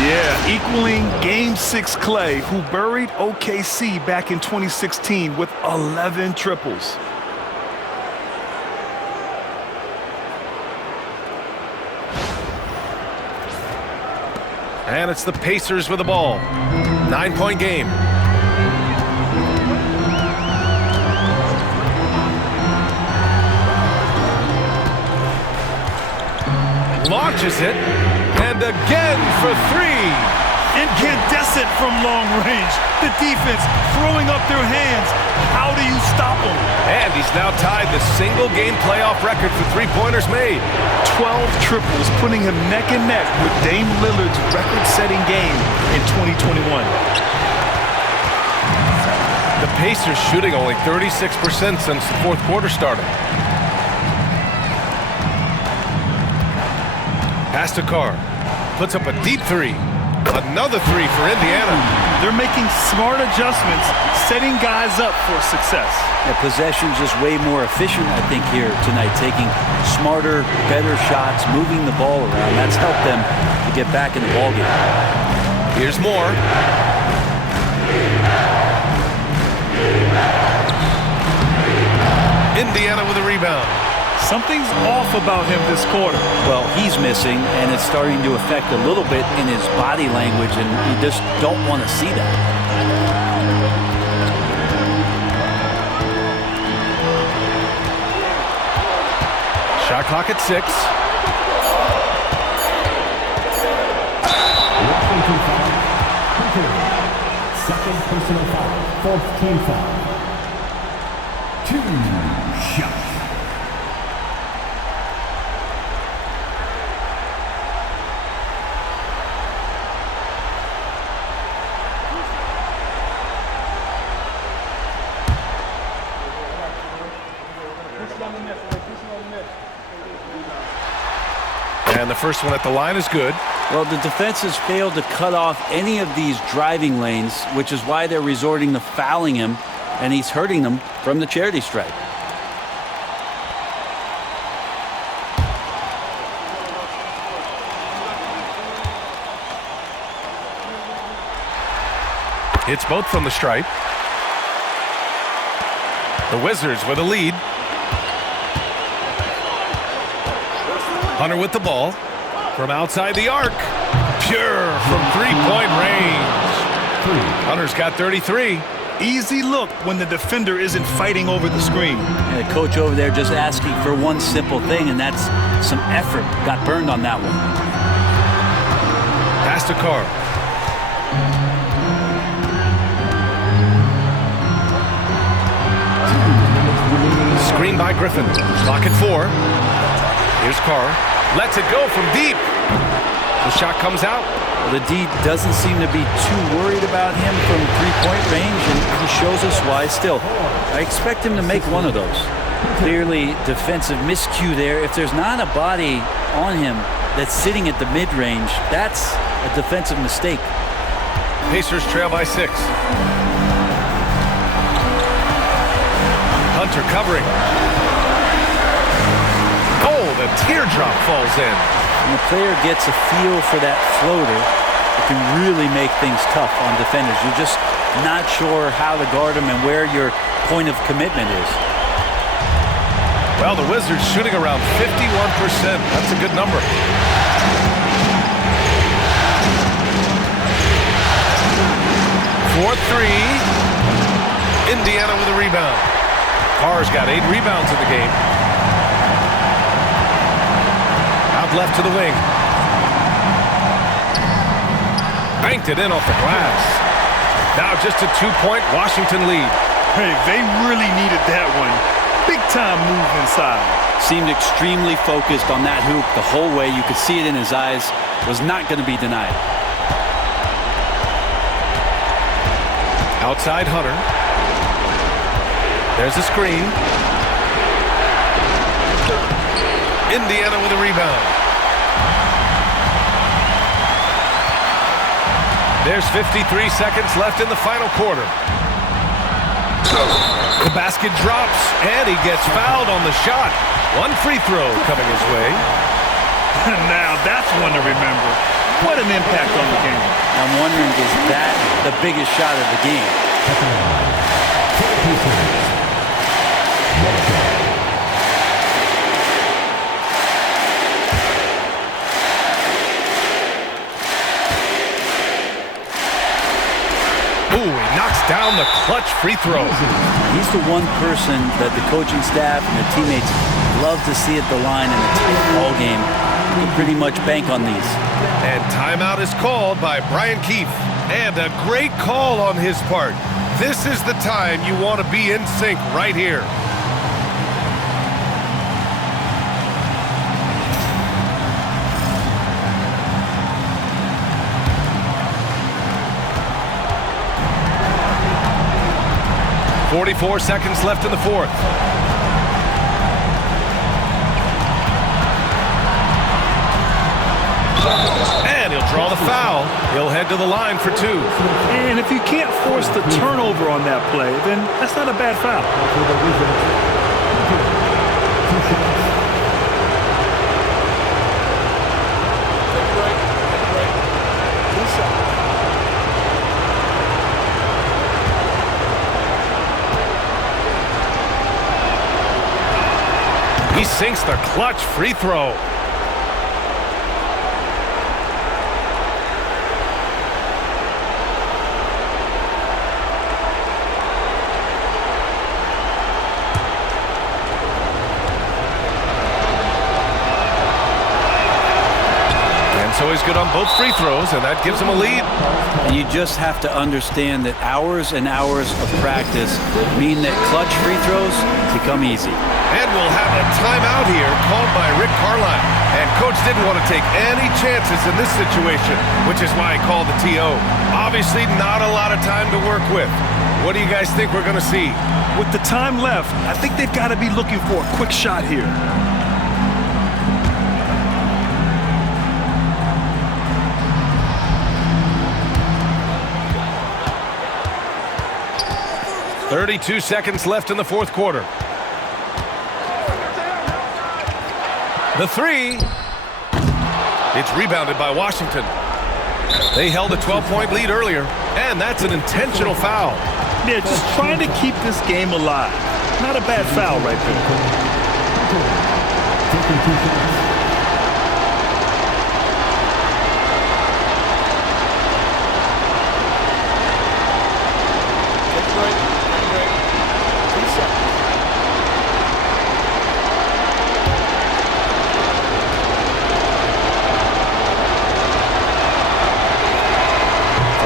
Yeah, equaling Game 6 Clay, who buried OKC back in 2016 with 11 triples. And it's the Pacers with the ball. 9-point game. Launches it, and again for 3. Incandescent from long range. The defense throwing up their hands. How do you stop him? And he's now tied the single-game playoff record for three-pointers made. 12 triples, putting him neck and neck with Dame Lillard's record-setting game in 2021. The Pacers shooting only 36% since the fourth quarter started. Pass to Carr. Puts up a deep 3. Another 3 for Indiana. They're making smart adjustments, setting guys up for success. The possession just way more efficient, I think, here tonight. Taking smarter, better shots, moving the ball around. That's helped them to get back in the ballgame. Here's more. Indiana with a rebound. Something's off about him this quarter. Well, he's missing, and it's starting to affect a little bit in his body language, and you just don't want to see that. Shot clock at 6. Second personal foul, fourth team foul. 2 shots. And the first one at the line is good. Well, the defense has failed to cut off any of these driving lanes, which is why they're resorting to fouling him, and he's hurting them from the charity stripe. It's both from the stripe. The Wizards with a lead. Hunter with the ball. From outside the arc. Pure from three-point range. Hunter's got 33. Easy look when the defender isn't fighting over the screen. And the coach over there just asking for one simple thing, and that's some effort. Got burned on that one. Pass to Carr. Screen by Griffin. Clock at 4. Here's Carr. Lets it go from deep. The shot comes out. Well, the D doesn't seem to be too worried about him from three-point range, and he shows us why still. I expect him to make one of those. Clearly defensive miscue there. If there's not a body on him that's sitting at the mid-range, that's a defensive mistake. Pacers trail by 6. Hunter covering. Oh, the teardrop falls in. When the player gets a feel for that floater, it can really make things tough on defenders. You're just not sure how to guard them and where your point of commitment is. Well, the Wizards shooting around 51%. That's a good number. For 3. Indiana with a rebound. Carr's got 8 rebounds in the game. Out left to the wing. Banked it in off the glass. Now just a 2-point Washington lead. Hey, they really needed that one. Big time move inside. Seemed extremely focused on that hoop the whole way. You could see it in his eyes. Was not going to be denied. Outside Hunter. There's a screen. Indiana with a rebound. There's 53 seconds left in the final quarter. The basket drops, and he gets fouled on the shot. One free throw coming his way. Now that's one to remember. What an impact on the game. I'm wondering, is that the biggest shot of the game? Ooh, he knocks down the clutch free throw. He's the one person that the coaching staff and their teammates love to see at the line in a tight ball game. You can pretty much bank on these. And timeout is called by Brian Keefe. And a great call on his part. This is the time you want to be in sync right here. .44 seconds left in the fourth. And he'll draw the foul. He'll head to the line for 2. And if you can't force the turnover on that play, then that's not a bad foul. He sinks the clutch free throw. So he's good on both free throws, and that gives him a lead. And you just have to understand that hours and hours of practice mean that clutch free throws become easy. And we'll have a timeout here called by Rick Carlisle. And Coach didn't want to take any chances in this situation, which is why he called the TO. Obviously not a lot of time to work with. What do you guys think we're going to see? With the time left, I think they've got to be looking for a quick shot here. 32 seconds left in the fourth quarter. The three. It's rebounded by Washington. They held a 12-point lead earlier, and that's an intentional foul. Yeah, just trying to keep this game alive. Not a bad foul right there.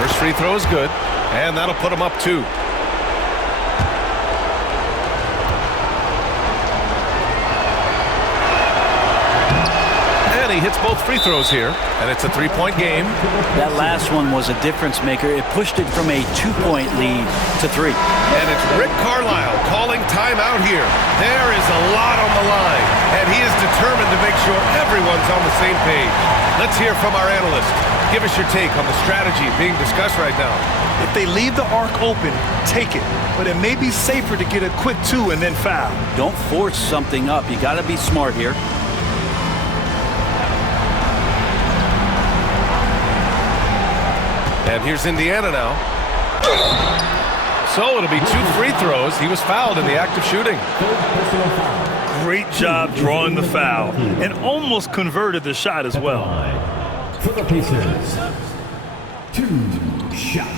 First free throw is good, and that'll put him up 2. And he hits both free throws here, and it's a 3-point game. That last one was a difference maker. It pushed it from a 2-point lead to 3. And it's Rick Carlisle calling timeout here. There is a lot on the line, and he is determined to make sure everyone's on the same page. Let's hear from our analyst. Give us your take on the strategy being discussed right now. If they leave the arc open, take it. But it may be safer to get a quick 2 and then foul. Don't force something up. You got to be smart here. And here's Indiana now. So it'll be 2 free throws. He was fouled in the act of shooting. Great job drawing the foul and almost converted the shot as well. For the Pacers, 2 shots.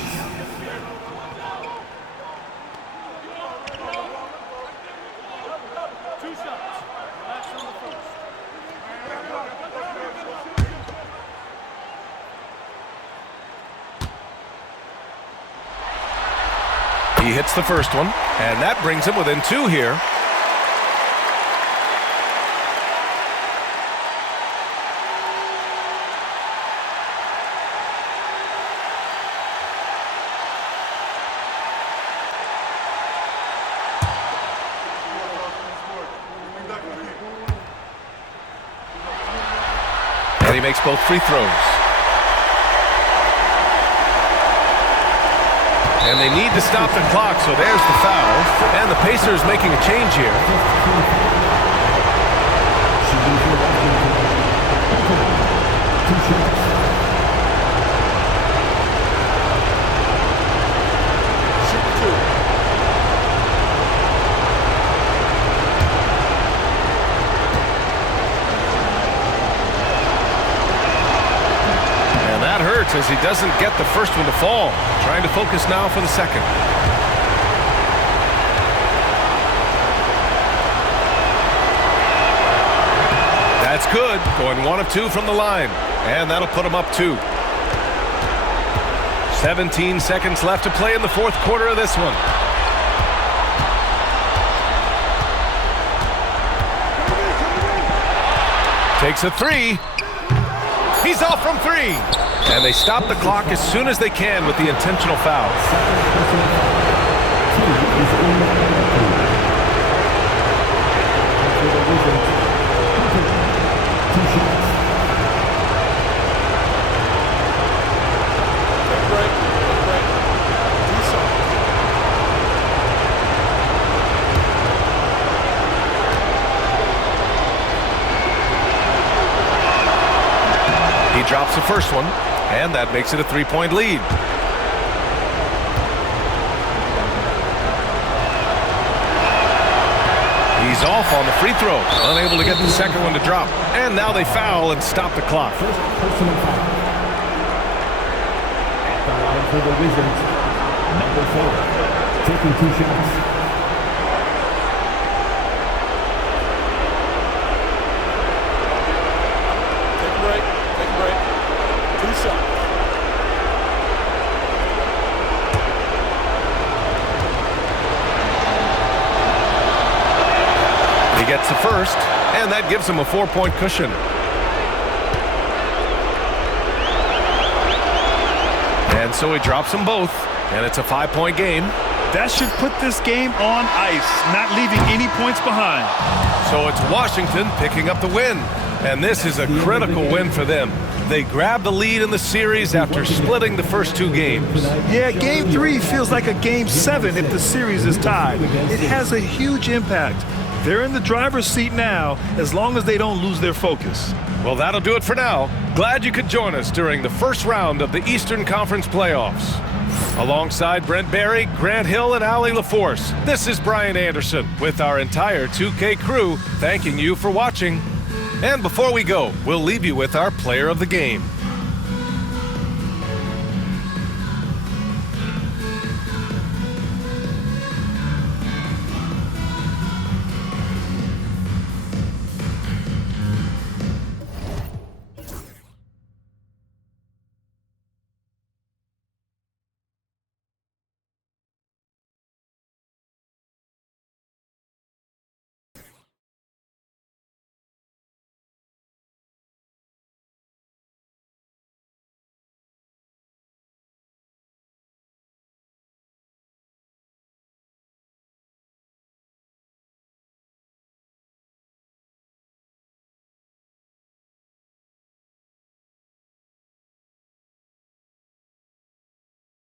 He hits the first one, and that brings him within 2 here. And he makes both free throws. And they need to stop the clock, so there's the foul. And the Pacers making a change here. As he doesn't get the first one to fall. Trying to focus now for the second. That's good. Going 1 of 2 from the line. And that'll put him up 2. 17 seconds left to play in the fourth quarter of this one. Takes a 3. He's off from 3. And they stop the clock as soon as they can with the intentional foul. He drops the first one. And that makes it a 3-point lead. He's off on the free throw. Unable to get the second one to drop. And now they foul and stop the clock. First personal foul. At the line for the Wizards, number 4, taking 2 shots. He gets the first, and that gives him a 4-point cushion. And so he drops them both, and it's a 5-point game. That should put this game on ice, not leaving any points behind. So it's Washington picking up the win, and this is a critical win for them. They grab the lead in the series after splitting the first 2 games. Yeah, Game 3 feels like a Game 7 if the series is tied. It has a huge impact. They're in the driver's seat now, as long as they don't lose their focus. Well, that'll do it for now. Glad you could join us during the first round of the Eastern Conference playoffs. Alongside Brent Barry, Grant Hill, and Allie LaForce, this is Brian Anderson with our entire 2K crew thanking you for watching. And before we go, we'll leave you with our player of the game.